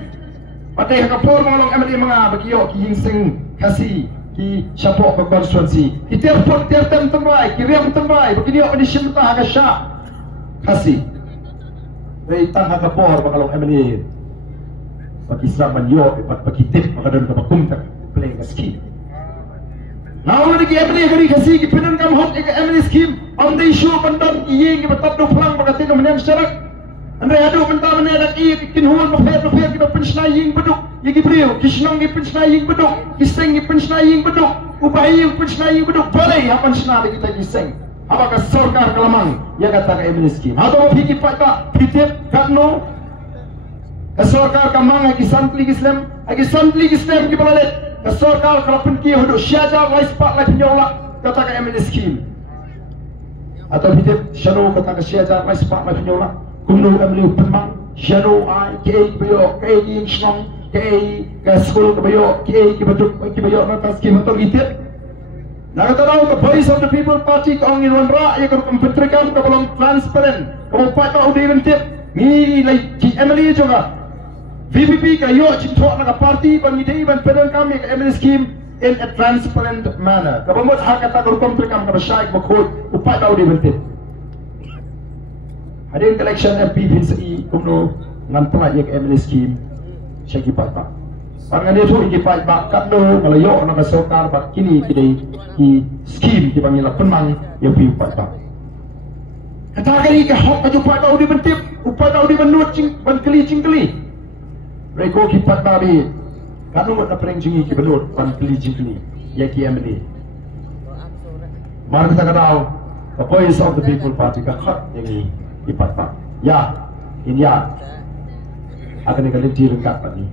Pakai kapur ngolong emeli menga bagi yo ki ying seng kasih ki syapok ke konstitusi. Ki telepon tertem tembai, ki riam tembai, bagi yo di syimta ke sya kasih. Dari tang kapur ngolong emeli bagi zaman yo bagi tip bagi dan bakum tak play meski. Now lagi emeli kali kasih ki penan kam hot ke emeli scheme on the issue pandang iye ki betat do plang bagati no menang syarat andre adu mentah menedak iye kin hul mafet ki pensna ying beduk yigi brio kisnong ki pensna ying beduk kiseng ki pensna ying beduk ubai ying pensna ying beduk boleh apa pensna kita kiseng apakah sarkar kelamang ya kata ke emeli scheme atau fikir pada fitip katno ke sarkar kamang ki santli islam ki balalet Kesorkal kalau penki hudu syajar lai sepak lai penyola kata ke emeli scheme atau hidup syanu kata ke syajar lai sepak lai penyola kumnu emeli penmang syanu ai ke bayo ke ing snong ke sekolah ke bayo ke beduk ke bayo nata scheme atau hidup Nakatanaw ka Voice of the People Party ka ang inwanra ya ka kumpetrikam ka belum transparent kung pa udi bentip ni lai ki Emily juga VPP ka yo cintok na party ban idei ban pedal kami ka Emily scheme in a transparent manner ka bamot hak kata ka kumpetrikam ka syai makod upa udi bentip hadin election MP PCI kumno ngantra ya ka Emily scheme syagi pa Pangan itu iki pai bak katno ngalayo na kasokar bak kini kidai ki scheme ki bangila penang ya pi pai bak. Kata kali ke hok aju pai bak udi bentip, upai bak udi benut cing ban keli cing keli. Reko ki pat babi katno mot na preng jingi ki benut ban keli cing keli ya ki MD. Mar kata katau the Voice of the People Party ka khat yang ki pat bak. Ya, ini ya. Akan dikali direngkat tadi.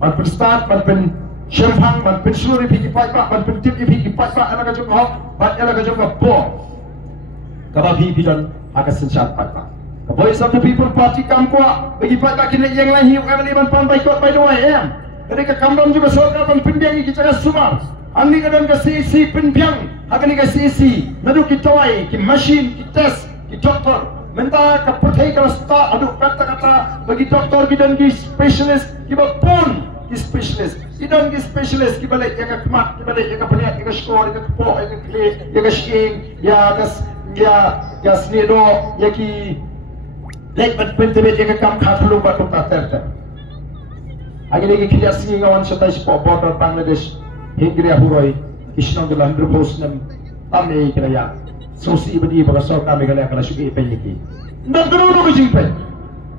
Man pen start, man pen syempang, man pen seluruh piki pai pak, man pen tip piki pai pak, anak kajung hok, bat anak kajung bo. Kababi bidan akan senjat pai pak. The Voice of the People Party kamkua bagi pai pak kini yang lain hiu kali man pan baikot by the way em. Ketika kamdom juga soal man pen biang iki cara sumar. Ani kadang ke si pen biang, akan ke si nadu kita wai, ki machine, ki test, ki doktor. Minta ke pertai kalau start aduk kata-kata bagi doktor kita ki specialist kita pun ki specialist kita ki specialist kita balik yang kemat kita balik yang penyat yang skor yang kepok yang klik yang sking ya snedo ya ki lek pentemet yang kam khatlu ba tok ter agi lagi kita singi ngawan setai sport border Bangladesh hingga huroi kisnong dalam berpos nem tamai kaya Sosi ibadi bagasok kami kali akan suki ipeniki. Ndan terus bijing pen.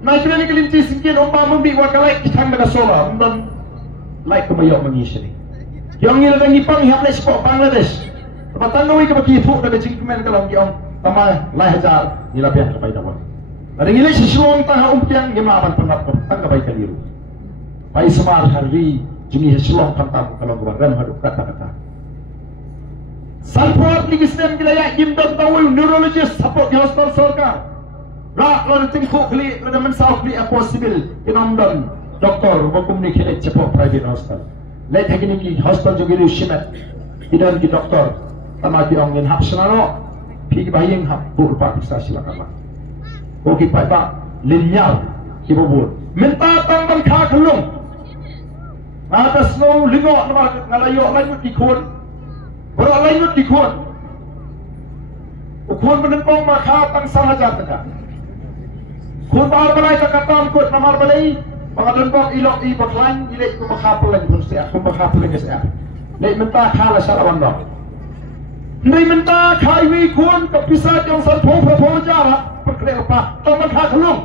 Naik ni kelinci singkin omba membi wakalai kitang pada sola. Ndan like kemayok mengisini. Yang ni lagi pang hiap lek sport Bangladesh. Patang ngawi ke bagi fuk dah bijing kemen kalau yang tamai lai hajar ni labiah kepai dapat. Ada ngilai sesuang tangha umpiang yang aman penat tang kepai kaliru. Pai semar hari jumi sesuang kantam kalau berem haduk kata-kata. Support ni kisah kita ya imdon tahu neurologist support di hospital sorga. Rak lo tingkuk kali lo dah mensahuk ni possible kinamdon doktor hukum ni kini cepat private hospital. Let hari ni ki hospital juga ni shimat. Idan ki doktor tamat di angin hap senano pi bayang hap burpa bisa silakan. Oki pai ba linyal ki bubur. Minta tangban kha kelung. Atas no lingok ngalayo lanjut di kon. Orang lain di kuat, kuat menempong maka tang salah jataka. Kuat bahar balai takatam kuat namar balai, pengadun kok ilok i baklain ilek ku makapelan pun siap, ku makapelan siap. Lek mentah kalah salawan dok. Lek mentah kaiwi kuat kepisah yang serpo jara perkelek apa, tong makah kelung.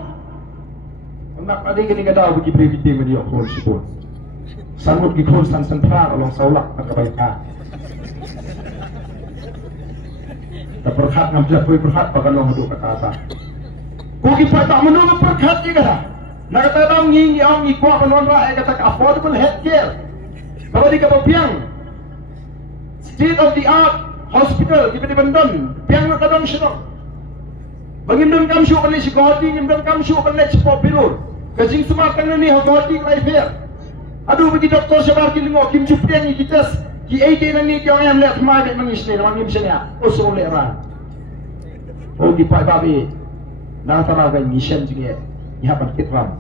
Nak ada gini kada bagi private media kuat sipun. Sanggup di kuat san sentral olong saulak nakabaikan. Perkat ngambil pui perkat pakai long hidup kata apa? Kuki pada menunggu perkat juga. Nak kata dong nging yang ngikuat penonra kata affordable healthcare. Kalau di kebapiang state of the art hospital di Bandung, piang nak kadang senang. Bangimdon kam syuk balik sekolah, ngimdon kam syuk balik sekolah biru. Kajing semua kena ni hospital life here. Aduh bagi doktor sebar kilingok kim cupian ni kita. Ki ide nani ki orang yang lihat mai mengis ni orang ni misalnya usul leran. Oh di pai babi na tara ga mission jinge ni hapan kitram.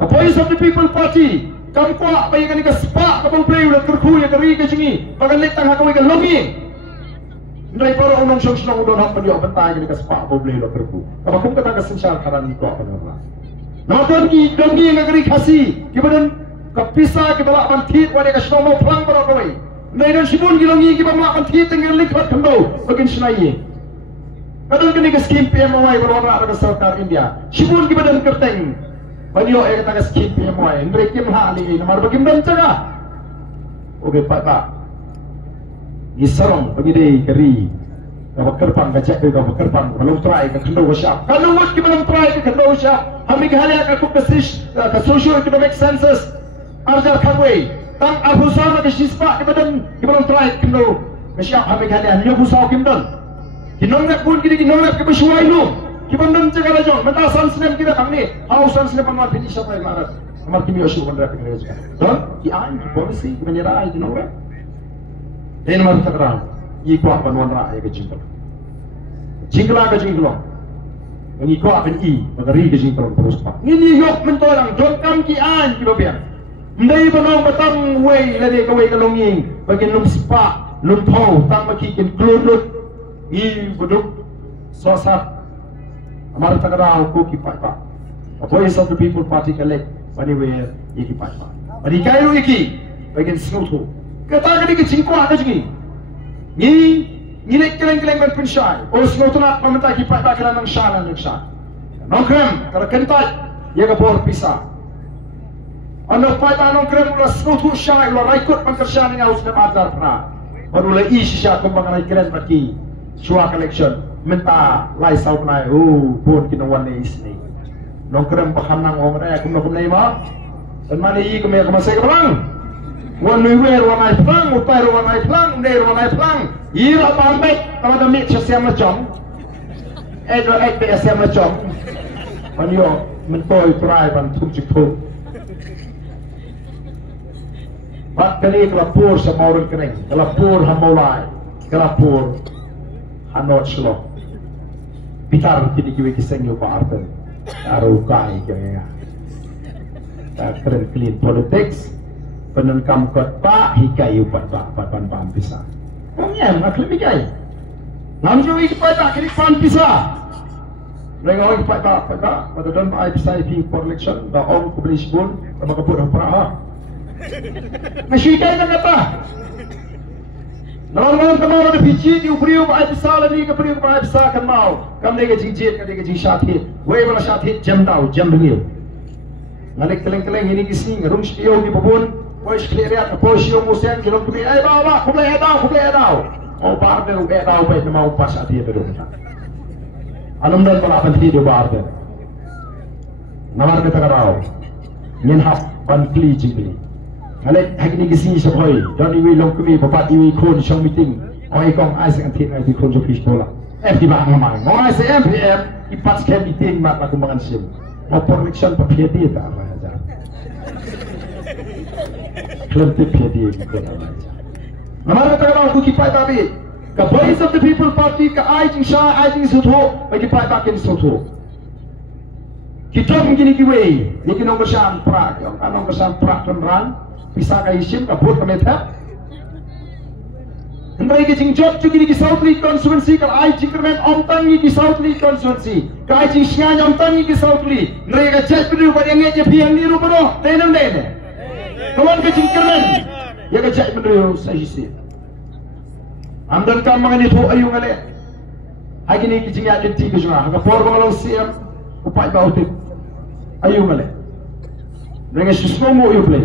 The Voice of the People Party kam ko pai ga ni ka spa ka bang play ulat kerku ya kari ka jingi bagan let tang hakawi ka logi. Ndai paro unong syong syong udon hak pandio bentai ga ni ka spa ko play ulat kerku. Ka kum kata ka sensar karan ni ko panora. Nonton ki dongi ga kari khasi ki badan kapisa ki bala ban thit wale ka syong mo plang paro kawai. Naidan sibun gilongi kita melakukan kita dengan lihat kendo bagian senai. Kadang kini ke skim PMY berwarna ada serta India. Sibun kita dan kerteng. Banyak yang kata skim PMY. Mereka mahali nomor bagian dan cara. Oke pak. Diserong bagi deh keri. Kalau kerpang kacak kalau kerpang belum try ke kendo siap. Kalau mus kita belum try ke kendo siap. Kami kehali akan kukesis ke social economic census. Arjar kanway. Tang abusal ke sispa kita belum try kendo siap kami kalian nyo busau kimdon kinongat pun kita kinongat ke bersuai lu kibandon cakap aja mentasan senem kita kami hausan senem panwan finish apa yang marat amar kimi osu bandra pengereja don ki an ki polisi ki menyerah ki nore den mar takram kuat panuan ra ya ke jingkel jingkela ke jingkelong ngi kuat kan magari ke jingkelong terus pak ini yok mentorang jokam ki an ki babian ndai banong batang wei lade ka wei ka longing bagin lum spa lum thau tang ma ki kin kludut i buduk sosat amar takarao ko ki pa a voice of the people party collect anywhere iki pa bari kairu iki bagin snutu kata ka di jingko ada jingi ni nek keleng-keleng ber pensyai o snutu nak pamenta ki pa kala nang shala nang sha nongkrem kara kentai ya ka por pisa ano pa nongkrem ulah snutu syai ulah raikut pangkersyaan yang harus dapat pra baru i sisa kembang nai keren baki shua collection minta lai sau nai pun kinawan ni isni nongkrem pahanang orang raya kum nei ma dan mana i kum ya masai kerang wan nui wer wan ai plang upai wan ai plang nei wan ai plang i ra bambek kalau ada mit siam macam do be siam macam panyo mentoi try ban tum ciput Pak kali kelapur sama orang kering, kelapur hamolai, kelapur hanot slow. Bitar kini kiwi kiseng yo Pak Arten, taruh kai kaya. Tak keren clean politics, penenkam kot Pak hikai yo Pak pan bisa. Kongem akhli bikai. Namjo iki Pak kini pan bisa. Mereka iki Pak pada don ai bisa pi for election, da om kublis bun, sama kapur pra. Masyikay na kata. Naman kamau na pichi di ubriu ba ay sala ni ka priu ba ay sa kan mau. Kam dega jingjit ka dega jing shot hit. Wei wala shot hit jam down jam ringil. Ngalik keleng-keleng ini kising rum spiyo di babun. Wei skleriat na posio musen kilom kumi ay ba kumlay daw. O barde ru daw ba na mau pas ati bedo. Anum dan pala pan tido barde. Namar ka tagarao. Nyen hap ban kli jingli. Alek hagni gisi saboi don iwi long kumi bapak iwi kon shong meeting oi kong ai sang tin ai di kon jo fish bola di ba ngamai ngai se MPM i pas ke meeting mak aku mangan sim mau election pa phedi ta ba ja klem te phedi ko na ja namara ta ba ku ki pa ta bi ka voice of the people party ka ai jing sha ai jing sutho ba ki pa ta ken sutho kitong gini ki wei ni kinong kesan prak anong kesan prak ran bisa kay sim ka bot kami tha Hendrai ke jing jot juga di South League constituency kal ai jing kermen om tangi di South League constituency kai jing sian om tangi di South League hendrai ka chat pedu pada ngeje piang ni ru bro tenang deh kawan ke jing kermen ya ka chat pedu sahisi amdan kam mangani tho ayu ngale hagi ni ke jing ya denti ke jua ka por ko lo siam upai ba utip ayu ngale dengan susmo mo you play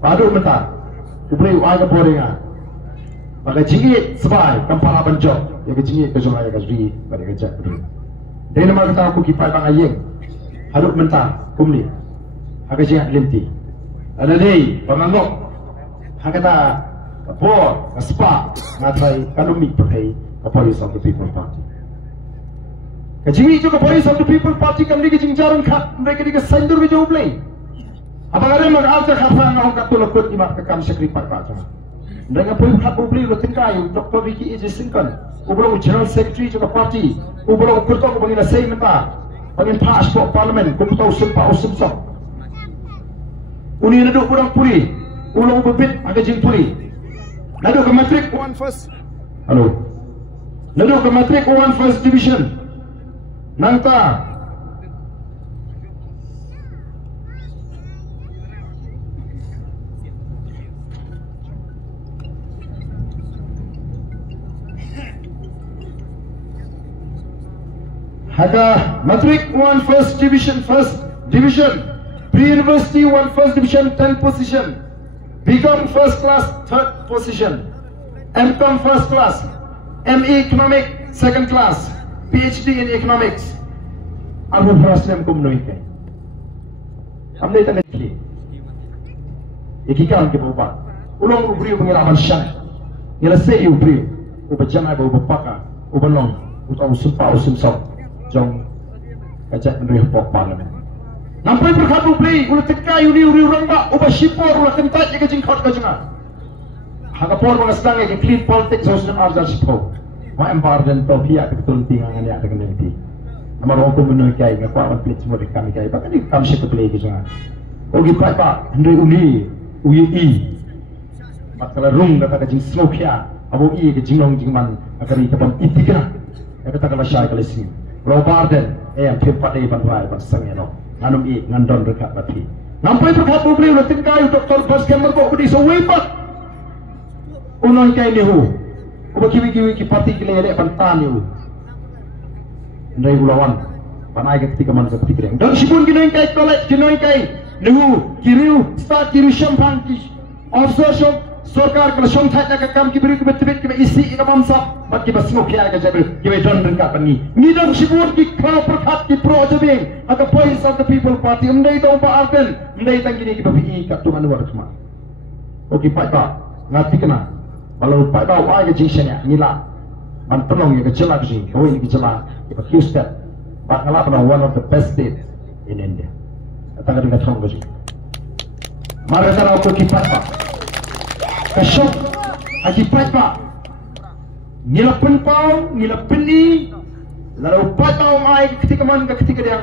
Padu mentar, ublay uaga boringa. Maka jingit sebai, kampala banjok. Ya ke jingit ke zonga ya ke zui, pada ke jak berdua. Dari nama kata aku kipai bang ayeng, haduk mentar, kumli. Haka jingit linti. Ada day, pangangok. Haka ta, kapor, kaspa, ngatrai, kanumik pakai, Voice of the People Party. Kajingit juga Voice of the People Party kami ke jingjarun kat, mereka di ke sendur ke jauh ublay. Apakah ada mengalter khafang ngau katulakut imak kekam sekripat raja. Dengan pun hak ubli lo tingkai Dr. Vicky Ejisinkan, ublo General Secretary juga parti, ublo kurto ko bangina say menta, bangin passport parlimen, kumto sempa usemso. Uni naduk burang puri, ulo bebit aga jing puri. Naduk ke matric 1 first. Halo. Naduk ke matric 1 first division. Nangta Haka Matric 1 first division Pre-University 1 first division 10 position BCom first class 3rd position MCom first class ME economic 2nd class PhD in economics Abu Praslam kumnoike Amne tanga kli Ikikan ke bapa Ulong ubri pengiraman syan Nila say ubri Ubajana ba ubapaka Ubalong Utang sumpa usumsaw Jom kajak menerima pok parlimen. Nampai berkatu play, ulah tekai uri orang ba, ubah sipor ulah kentat jaga jingkot ke jengah. Hagapor mga sedang ke clean politics social arjar sipo. Ma embar dan to pihak betul tingangan ya dengan nanti. Nama orang tu menurut kai ngakwa man plate semua kami kai. Bahkan ni kami siapa play ke jangan. Ogi pak hendai uyi. Makala rung kata jing smoke ya. Abu ke jinglong jingman akari kapam itikna. Ya kata kalau syai kalau sini. Robarden yang tempat ban bai ban sangnya no. Nganum ngandon dekat bati. Nampai perkat publik udah tingkai Dr. Baskem kok budi so webat. Unoy kai ni hu. Uba kiwi ki parti ki lele pantan yu. Ndai ulawan. Panai ke ketika man ke ketika. Dan sibun ki noy kai kolek ki noy kai. Nihu kiriu start kiri syampang ki. Officer shop सरकार के लक्ष्य था कि काम की बड़ी की बेतबेत की इसी इकमाम साहब बात की बस नो क्या के जब कि वे डन रंग का बनी नीडम शिबूर की क्राउ प्रखात की प्रोजेबिंग अगर voice of the people party उन्हें तो उपार्जन उन्हें तंगी नहीं की बभी का तुम अनुवाद कमा ओके पाइबा ngati kena kalau paibau wa ke jinsen ya nila man penong ya ke jela ke sini kau ini ke jela ke Houston bak ngala pernah one of the best state in India kata kata thong ke sini mari kita aku kipat pak kasok akibat pak nila penpau nila peni lalu patau mai ketika man ketika dia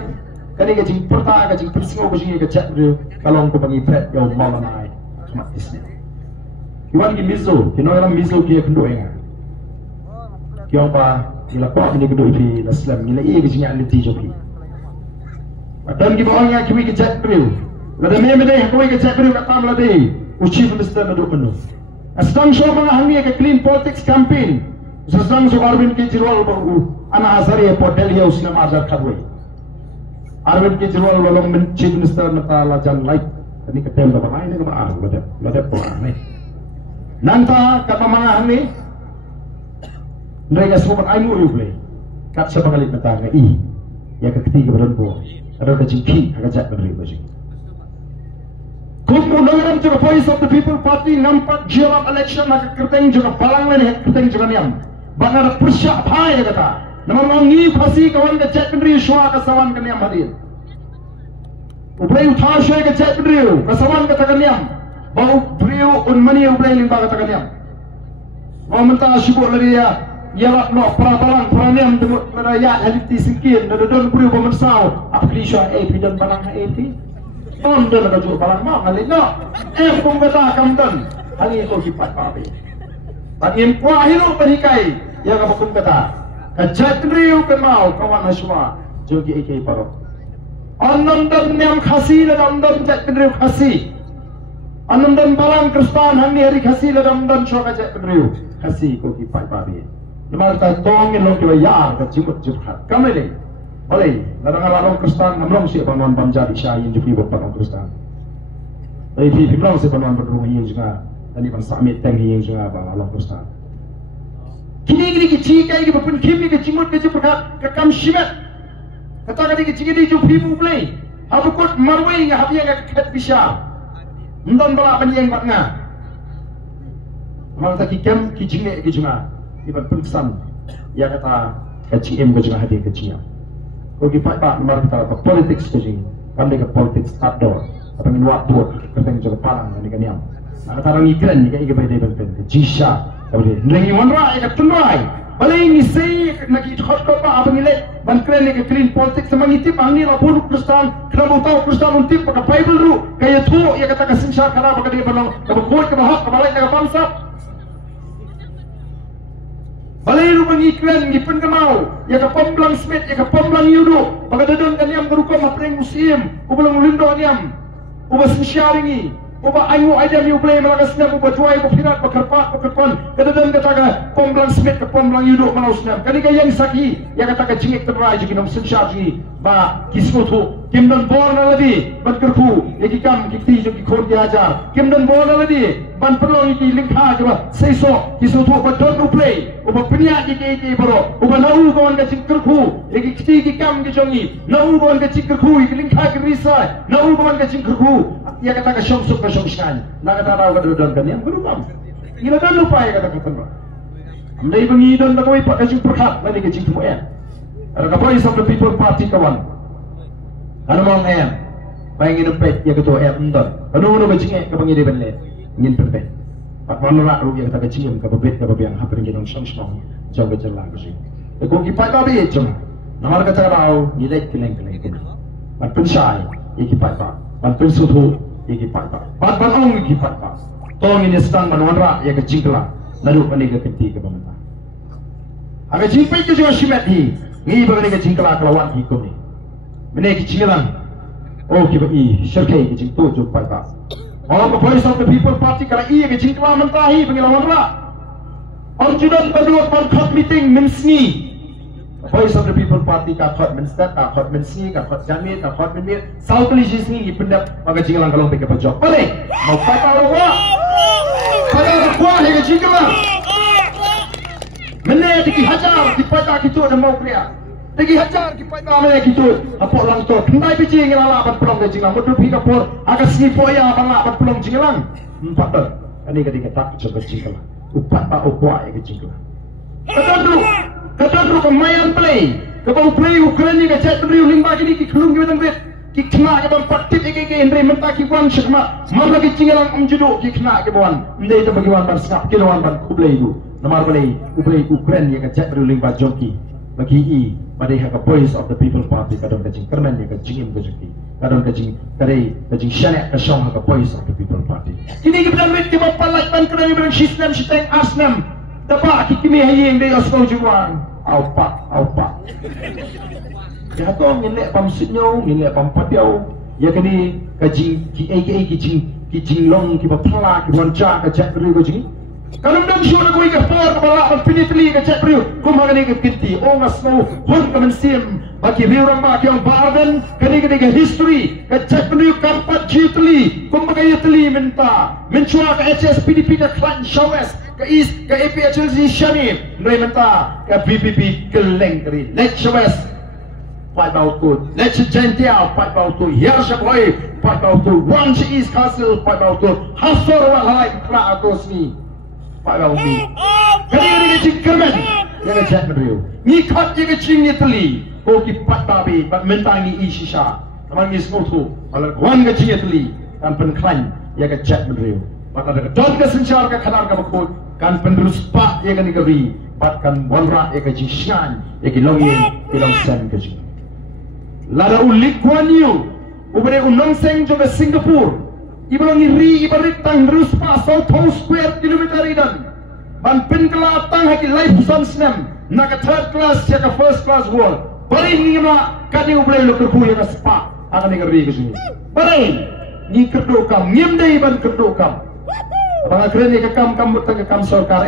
kali ke jing perta ke jing persingo ke sini ke chat kalau aku panggil pet yang mau mai mak isni Iwan ki mizo, kino ela mizo ki kendo enga. Kyo pa ila ko ni kendo pi la slam ni la e ki sinya ni ti jopi. Padam ki baong ya ki wi ki chat priu. La de me dei ko wi ki chat priu ka tam la dei. U chief minister na do penu. Astam show mga hangi ka clean politics campaign. Sasang so Arvind Kejriwal ba u ana asari hotel he usna mazar khabwe. Arvind Kejriwal walong min chief minister na ta la jan like. Ani ka tem da ba ai ne ba la de po ai. Nanta kata mga hangi mereka semua ay mo play kat sa pangalit na taga ya ketiga beron po ada kajingki agak beron po sih kumpul dengan juga voice of the people party nampak jelang election nak kerteng juga balang lain kerteng juga niam bang ada persyak pai kata nama ngi pasi kawan ke chat beri shwa kasawan ke niam hadir uplay utha shwa ke chat beri kasawan kata ke niam bau beliau unmani ublay limba katakan yang mau mentah sibuk lagi ya ialah no peratalan peraniam temu raya haliti sikit nada don beliau pemersau aplikasi pidan barang ti on don ada jual barang mak kali no pun kata kamdan hari itu kipat papi bagi kuah hidup berikai yang apa pun kata kajat beliau kenal kawan semua jogi ikai paro on don yang khasi dan don jat beliau khasi Anandan balang Kristan hangi hari khasi la ramdan shoka jat penriu khasi ko ki pai babi namar ta tong in lok ya ka jimut jukhat kamele balai la rangal Kristan namlong si banwan bamjadi syayin jufi bot panong Kristan ai fi pimlong si banwan bro yin juga tani ban samit tang yin juga ba along Kristan kini ki chi kai ki bapun kimi ki jimut ki jukhat ka kam shimet kata kali ki jigi ju fi mu play habukut marwai nga habia ka khat bisha Ndon bala penyeng batnya. Malah tak kikem kijinge kijunga. Iban pengsan. Ya kata KCM kijunga hadir kecil. Kogi pak nomor kita ke politics kijing. Kami ke politics outdoor. Apa ingin waktu keteng juga parang ni kaniam. Nah kata orang iklan ni kayak ibadah ibadah. Jisha. Tapi nengi wanra ikat tunai. Balai ni say nak ikut kau apa apa nilai. Bangkren ni ke clean politics sama ngitip angni lapor Kristan. Kenapa tahu Kristan untip pakai Bible dulu. Kayak tu ia kata kesinsa karena pakai dia penong. Kamu kuat kamu hak kamu lain kamu bangsa. Balai rumah ngiklan ngipun kemau. Ia ke pemblang Smith, ia ke pemblang Yudo. Pakai dadon kan yang berukum apa yang musim. Ubalang lindo niam. Ubah sensyaringi. Ubah ayu aja mi ublay malakas niam. Ubah juai ubah firat bakerpat bakerpan. Kadadon kata ke pemblang Smith ke pemblang Yudo malaus niam. Kani kaya yang saki. Ia kata ke jingik terai jadi nom sensyari. Ba kismutu. Kimdon bor na lagi ban kerku iki kam kiti jo ki khon dia ajar kimdon bor na lagi ban perlong iki linkha jo seiso kisu thu ba don play uba pnia iki boro uba nau gon ga cik kerku iki kiti ki kam ki jongi nau gon ga cik kerku iki linkha ki risa nau gon ga cik kerku ia kata ka shong suk ka shong shan na kata raw ka don kan yang guru kam ila dan lupa ya kata kata amdai bangi don ba koi pa ka cik perkhat na ni ka cik mo ya ada ka voice of the people party kawan ano mong ayam bayangin upet ya ketua ayam ndon ano uno bajinge kapang ide benle ngin perpet Pat manora ru yang tak kecil ke bebet ke bebiang hampir yang song jauh ke jalan ke sini. Kau kipai kau be cuma. Namar kata kau nilai keleng. Pat pensai kipai kau. Pat pensutu kipai kau. Pat banong kipai kau. Tong ini sedang manora yang kecingkla lalu kini ke kenti ke pemerintah. Agak jingpai ke juga simet hi. Ngi bagani ke jingkla kelawan hi kau ni. Menek kecinglang. Oh kipai syarkai kecing tu kipai kau. Orang the voice of the people party kalau iya ke jingkla mentahi pengilawan ra. Orang judan berdua khot meeting mensni. The voice of the people party ka khot menstat ka khot mensni ka khot jamit ka khot menmit saukali jisni ipendap maka jinglang kalau peke pajok. Boleh. Mau pai kau wa. Pada kuah ke jingkla. Mene diki hajar di pada kitu ada mau kriya. Diki hajar di pada mene kitu. Apa lang to kendai biji ngilala pat pelong ke jinglang mudu pi kapor agak sni poya bangla pat pelong jinglang. Empat ter. Ani ketika tak coba jinglang. Upat tak ukwa ke jinglang. Kadang kemayan play. Kebau play Ukraine ke chat beri limba gini ki kelung ki betang bet. Ki kena ke bang patit ke Andre mentah ki wan syakma. Mana ki jinglang umjudu ki kena ke bawan. Ndai tu bagi wan ban skap kiloan ban kublai itu. Namar play Ukraine ke chat beri limba jonki. Bagi i pada hak voice of the people party kadang kajing kerman ke jingim ke jonki. Kadang kajing syanek ke syong hak voice of the people party. Kini ki betang bet ki bapalat ban kerana berang shisnam shiteng asnam. Dapat kikimi hayeng dari asal juang. Aupa. Ya tu nilai pamsitnya, nilai pampatiau. Ya kini kajing kicing long ki bapala ki wanca ka chat beri kajing. Kalau dong syur aku ikut por kepala pinitli ke chat beri. Kau mangani ke kinti. Oh ngasno hon kemensim bagi riuran ba ki ang barden kini ke history ke chat beri kampat jitli. Kau magai tli minta. Mencua ke HSPDP ke klan showes. Ke East, ke APHLC Shanib, Raymenta, ke BPP Keleng keri, Lecce West, Pat Bautu, Lecce Gential, Pat Bautu, Yershaboy, Pat Bautu, Wanche East Castle, Pat Bautu, Hasor Walai, Kla Atosni, Pat Bautu. Kali ini kecing kermen, yang chat meriu. Ngikat yang kecing Italy, koki Pat Babi, Pat Mentangi Ishisha, Amang Ismotu, Malang Wan kecing Italy, dan penklan yang chat meriu. Pada kedon kesencar ke kanar ke bakut kan penerus pak ya kan ikari patkan wanra ya ke jishan ya ke longin ke longsen ke jing lada ulik kuanyu ubere unong seng juga Singapura ibalong iri ibarit tang terus pak so 2 square kilometer idan ban pen kelatang haki life sunsnem na ke third class ya ke first class world bari ngima kani ubere lo kerbu ya ke spa akan ikari ke jing bari ni kerdokam ngimdei ban kerdokam Bang keren ni kekam bertang kekam sorkar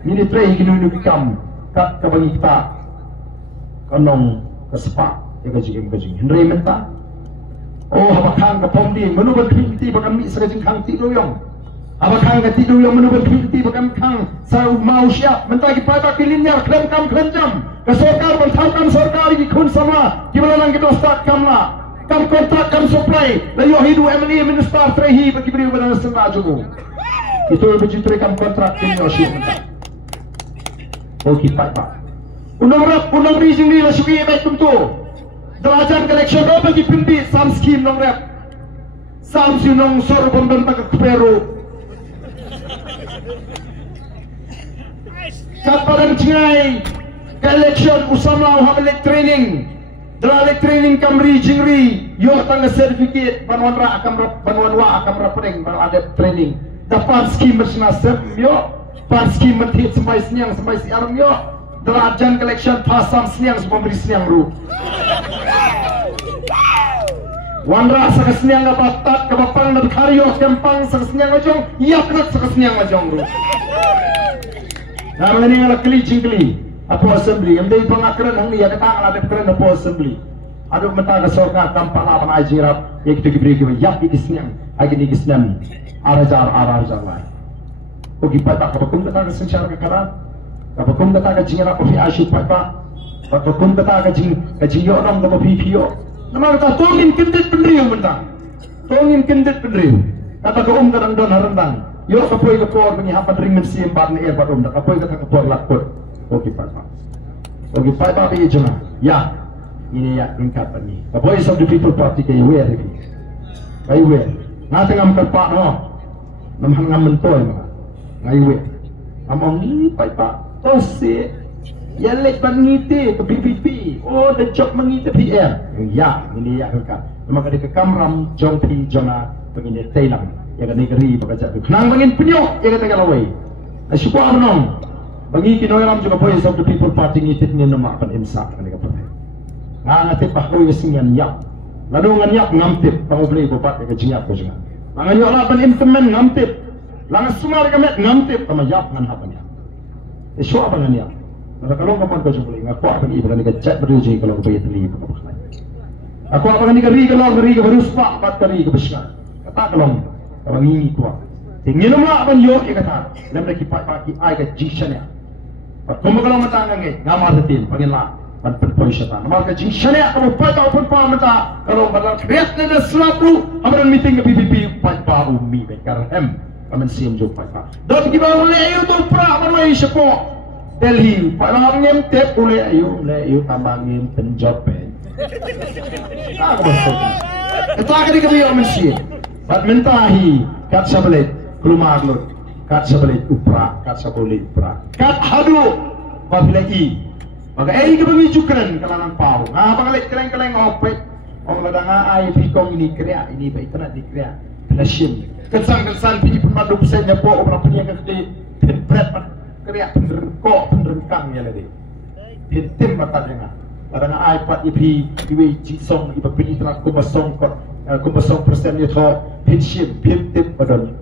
mini tray ginu kekam kat kebangi kita kanong kesepak ya kajing Henry menta oh abakang ke pomdi menubah kiti bakam mi sekajing kang ti doyong abakang ke ti doyong menubah kiti bakam kang sa mau siap menta ki pada kilinyar klem jam ke sorkar bertam sorkar ki kun sama ki belanang kita start kamla kam kontrak kam supply layo hidu MLA minister trehi bagi beri benar setengah jugo itu lebih kam kontrak ini osir mentah. Oke pak. Unang reason ni lah suki baik tentu. Delajan collection apa bagi pimpi sam scheme nong rap. Sam si nong sor bomben tak keperu. Kaparan cengai collection usama hamilek training. Dalalek training kamri jingri yo tangga certificate banwan ra banwan wa akam rapeng ban ada training. Dapat skim bersenasib yo, dapat skim mentit sampai siang yo, delajan collection pasang siang memberi siang ru. Wanra sakas siang ngapatat kebapang dan karyo kempang sakas siang majong, iya kena sakas siang majong ru. Nah ini ngalah keli, apa assembly, yang dari pengakaran hang ya kata ngalah keren apa assembly. Aduh mentang kesorka kampak lapan ajirap, ya kita diberi yap di siang, agi di siang. Arajar lain. Kogi patak kapakum kata kesencar ke kanan, kapakum kata kejingan apa fi asyik patak, kapakum kata kejing yo orang kapa PPO. Nama kata tongin kendit pendriu mentang, tongin kendit pendriu. Kata ke kadang don rendang, yo kapoi kapor penyihapan ring mensim bar ni air badum, kapoi kata kapor lakpur. Kogi patak ini cuma, ya ini ya tingkat ini. The voice of the people party kayu ini, kayu. Nanti ngam kerpak no. Namhang mentoy mga ngaiwe among ni pai pa ose ya lek mangite ke PPP the job mangite PM ya ini ya kan maka ke kamram jong pi jonga pengine tailang ya kan negeri bakaja nang mangin penyo ya kata kalawai asyukur amnom bagi kinoyam juga Voice of the People Party ngitit ni nama kan imsak kan ka partai ngangatip bahwa singan yak lalu ngan yak ngamtip pangubli bupat ke jingat ko jingat mangan yo la ban implement ngamtip lang sumar kamet ngamtip kama yak ngan hapan ya isu apa ngan yak kalau kapan ko jumpa ngaku apa ni bukan dikecat beruji kalau bayar teli aku apa ni keri kalau baru sepak empat kali ke besar kata kalau ini kuat tinggi nama ban yo ya kata lem lagi pagi ai ke jisanya kamu kalau matang ngai ngamar tetin pagin la ban perpoi syaitan nama ke jisanya kalau pai tahu pun pa mata kalau badal kreat na selalu amaran meeting ke PPP pai pa umi bekar kamen sim jo pai pa dot ki ba oleh ayo tu pra manoi sepo Delhi pai lang ngem tep oleh ayo tambangin penjob tak betul itu akan dikebio mesin bat mentahi kat sabelit kelumar lut kat sabelit upra kat sabelit upra kat hadu babila i maka ke bagi cukran kalangan pau bangalik keleng-keleng opek ladang ai pikong ini kreat ini baik kena dikreat pelasim kesan pi pemaduk senya po orang punya gede berat kreat penderengkang ya lagi tim batanya kadang iPad IP iwe jisong iba pilih telah kumbasong persen itu pension tip badan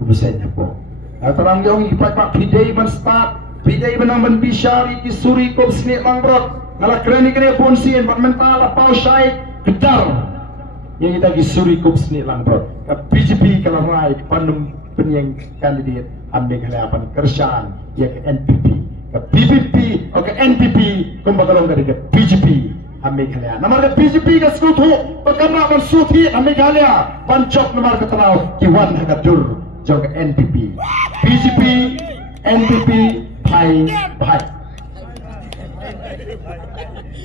kubisanya po terang yang iPad pak pidai man start pidai man bishari kisuri kop sini mangrot ngalah kerani pun sien bat mental pau syai gedar yang kita kisuri kop sini mangrot BJP kalau rai pandum penyeng kandidat ambil kelapan kerjaan ya ke NPP ke PPP atau ke NPP kumbagalong dari ke BJP ambil kalian nama ke BJP ke sekutu perkara bersuti ambil kalian pancok nomor keterau kiwan hagadur jauh ke NPP BJP NPP bye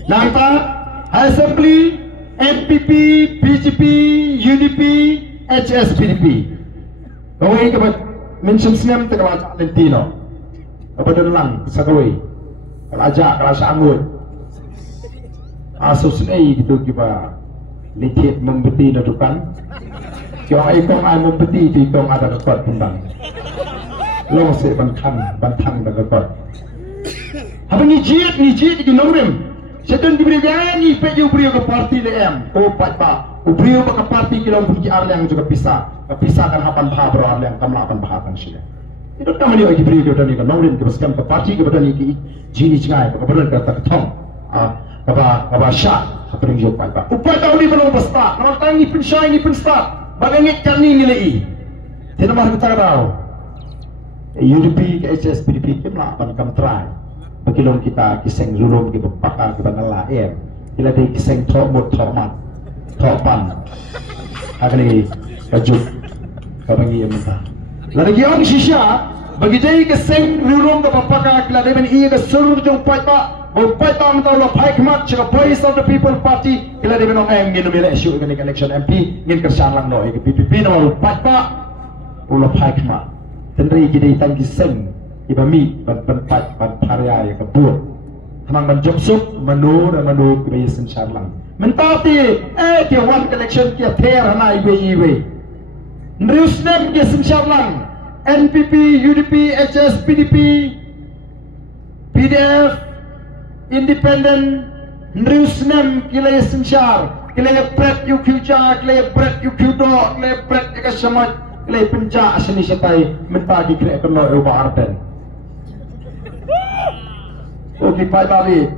nangta Assembly NPP BJP UDP HSPDP kau ini kebat mention senam terkawat lentino kepada lang sakawai kalau ajak kalau sanggut asus ni gitu kita lihat membeti dadukan kau ikong ay membeti di ikong ada dekat tentang long se bantang dekat apa ni jit di nomem sedang diberi ni peju beri ke parti LM ko patpa beri ke parti kilong puji yang juga pisahkan hapan bahar berawal yang kamu akan bahakan sila itu kami ni bagi beri kepada ni ke nomem ke bersama ke parti kepada ni ke jini cengai kepada kata ketong kaba syah apa yang jauh patpa upaya tahu ni belum besar nama tangi pensyai ni penstart bagangit kami nilai tidak mahu kita tahu UDP ke HSPDP kita akan kami try Bagilong kita kiseng zulum kita pakar kita ngelair kita di kiseng thomut thomat thopan agni kajuk kabangi emta lagi orang sisya bagi jadi kiseng zulum kita pakar kita di iya ke seluruh jong paita mata Allah baik mat jika Voice of the People Party kita di menong ngin milih isu ini election MP ngin kerjaan lang no ke PPP no paita Allah baik mat tendri jadi tangki seng iba mi ban parya ya kebur hamang ban jobsuk manu kebaya sensyarlang mentati dia one collection kia ter hana iwe nriusnem kia sensyarlang NPP UDP HS PDP PDF independent nriusnem kila sensyar kila pret yu kyuja kila pret yu kyudo kila pret ya kasamat kila penja seni setai mentadi kila kena ubah arden Oke, Pak Babi,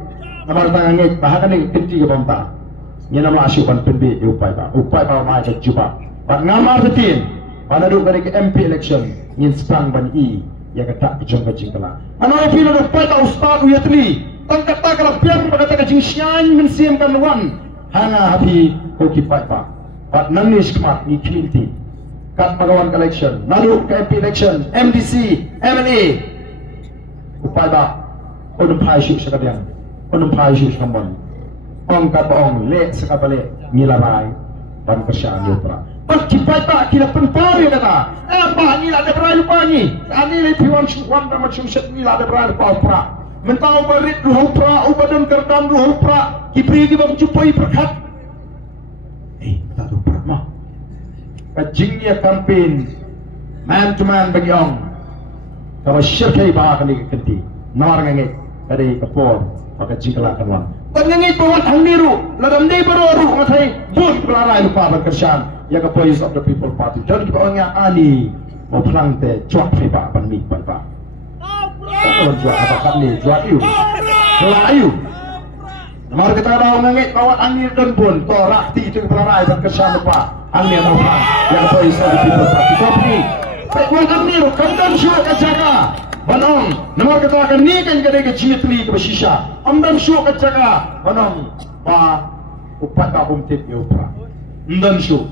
nomor tangan ni bahagian ni kenti ke bangsa. Ni nama asyukan penbi upaya Pak. Upaya Pak macam cuba. Pak ngamar betin. Pada duduk dari ke MP election, ni sepang ban I yang kata kejong kejing kala. Anak MP lalu upaya tak ustad uyatli. Tangkat tak kalau biar berkata kejing sian mensiamkan wan. Hanga hati oke Pak. Pak nangis kemat ni klinti. Kat pagawan election. Lalu ke MP election, MDC, MNA. Upaya Pak. Orang pahai syuk sekalian, orang pahai syuk sekalian. Orang kata orang lek sekali milarai, ban kerjaan yo pra ban kipai tak kira penpari kata bah ni lah ada berai lupa ni ani le piwan chuan da macam set ni lah ada berai lupa pra mentau berit ruh pra ubadan kerdam ruh pra kipri ki bam cupai perkat tak tu pra mah kajingnya campaign man to man bagi ong kalau syirkai ba kan ni kenti nawar ngangit kade kapor maka jingkala kan wan Pengingit bawat ang niru, ladam ni baru ngatai bun pelarai lupa berkerjaan. Ya ke Voice of the People Party. Dan kita orang yang ani mau pelang te cuak fiba pan mi pan pa. Kalau jual apa kan ni jual iu, jual iu. Namar kita orang ngangit bawat ang niru dan bun torak ti itu pelarai berkerjaan lupa. Ang ni mau pelang. Ya ke Voice of the People Party. Tapi buat ang niru kandan syuk kajaga. Banong, namar kata akan ni kan kadai kecil teli ke bersisa. Amdan syuk kacaga, banong, pa upat ka kumtit yopra. Amdan syuk.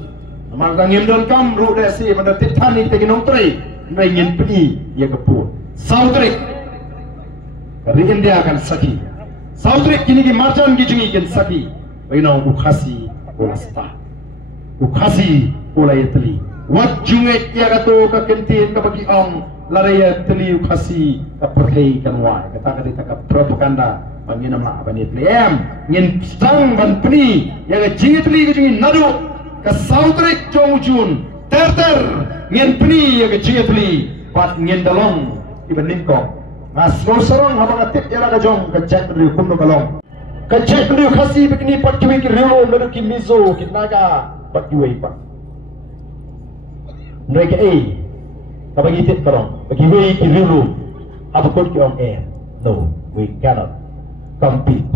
Namar kang imdan kam ru desi pada titani teginong tri, ngin peni ya kepur. Sautrik. Kari India akan saki. Sautrik kini ki marjan ki jungi kan saki. Baginong ukhasi ulasta. Ukhasi ulai teli. Wat junget ya kato ka kentin ka bagi ong laraya teliu kasi kaperhei kanwai kata kata ka propaganda bangina ma banit lem ngin stang ban pni ya ga jingitli ga jingin nadu ka sautrik jongujun ter ngin pni ya ga jingitli pat ngin dalong iban ningkong mas sorong habang atip ya ga jong ka cek riu kumno kalong ka cek riu kasi bikni pat kiwi ki riu nadu ki mizo ki naga pat kiwi pa mereka Kabagi tit korong, bagi we kirilu, apa kod ki on air? No, we cannot compete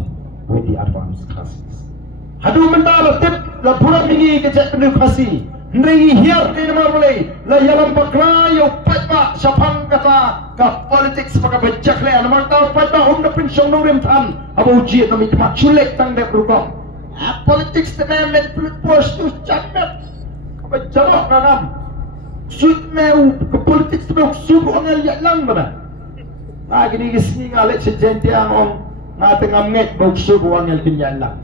with the advanced classes. Hadu mentala tip la pura mingi kecek penuh kasih. Nringi hiar di nama mulai la yalam pakra yo patba sapang kata ka politik sebagai becak le nama tahu patba hum na pensiun nurim tan abu uji nami kemak culek tang dek berukong. Politik sebenarnya pelut pos tu cakap kebejalok ngam. Sud meu ke politik sebab sud orang lihat lang mana. Lagi ni kesini ngalet sejenti ang ngate ngamet bau sud orang yang kenyan lang.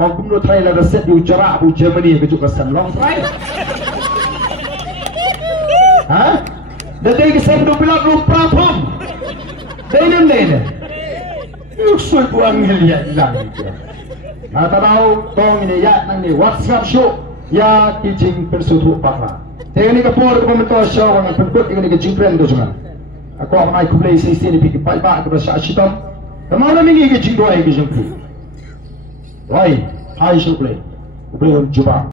Mau kumno try la reset di ujara bu Germany ke juga san long try. Ha? Dadai ke sen do pilak lu prapom. Denen. Sud orang yang lihat lang. Mata tahu tong ini ya nang ni WhatsApp show ya kijing persutu pakla. Tengok ni kapur ke pemerintah syawang yang penput tengok ni ke jingkren tu jangan. Aku akan naik kublai sisi ni pergi pai-pai kepada Syah Ashitam. Kemana mingi ke jingdua ke jingkren? Wai, hai syukulai. Kublai on jubah.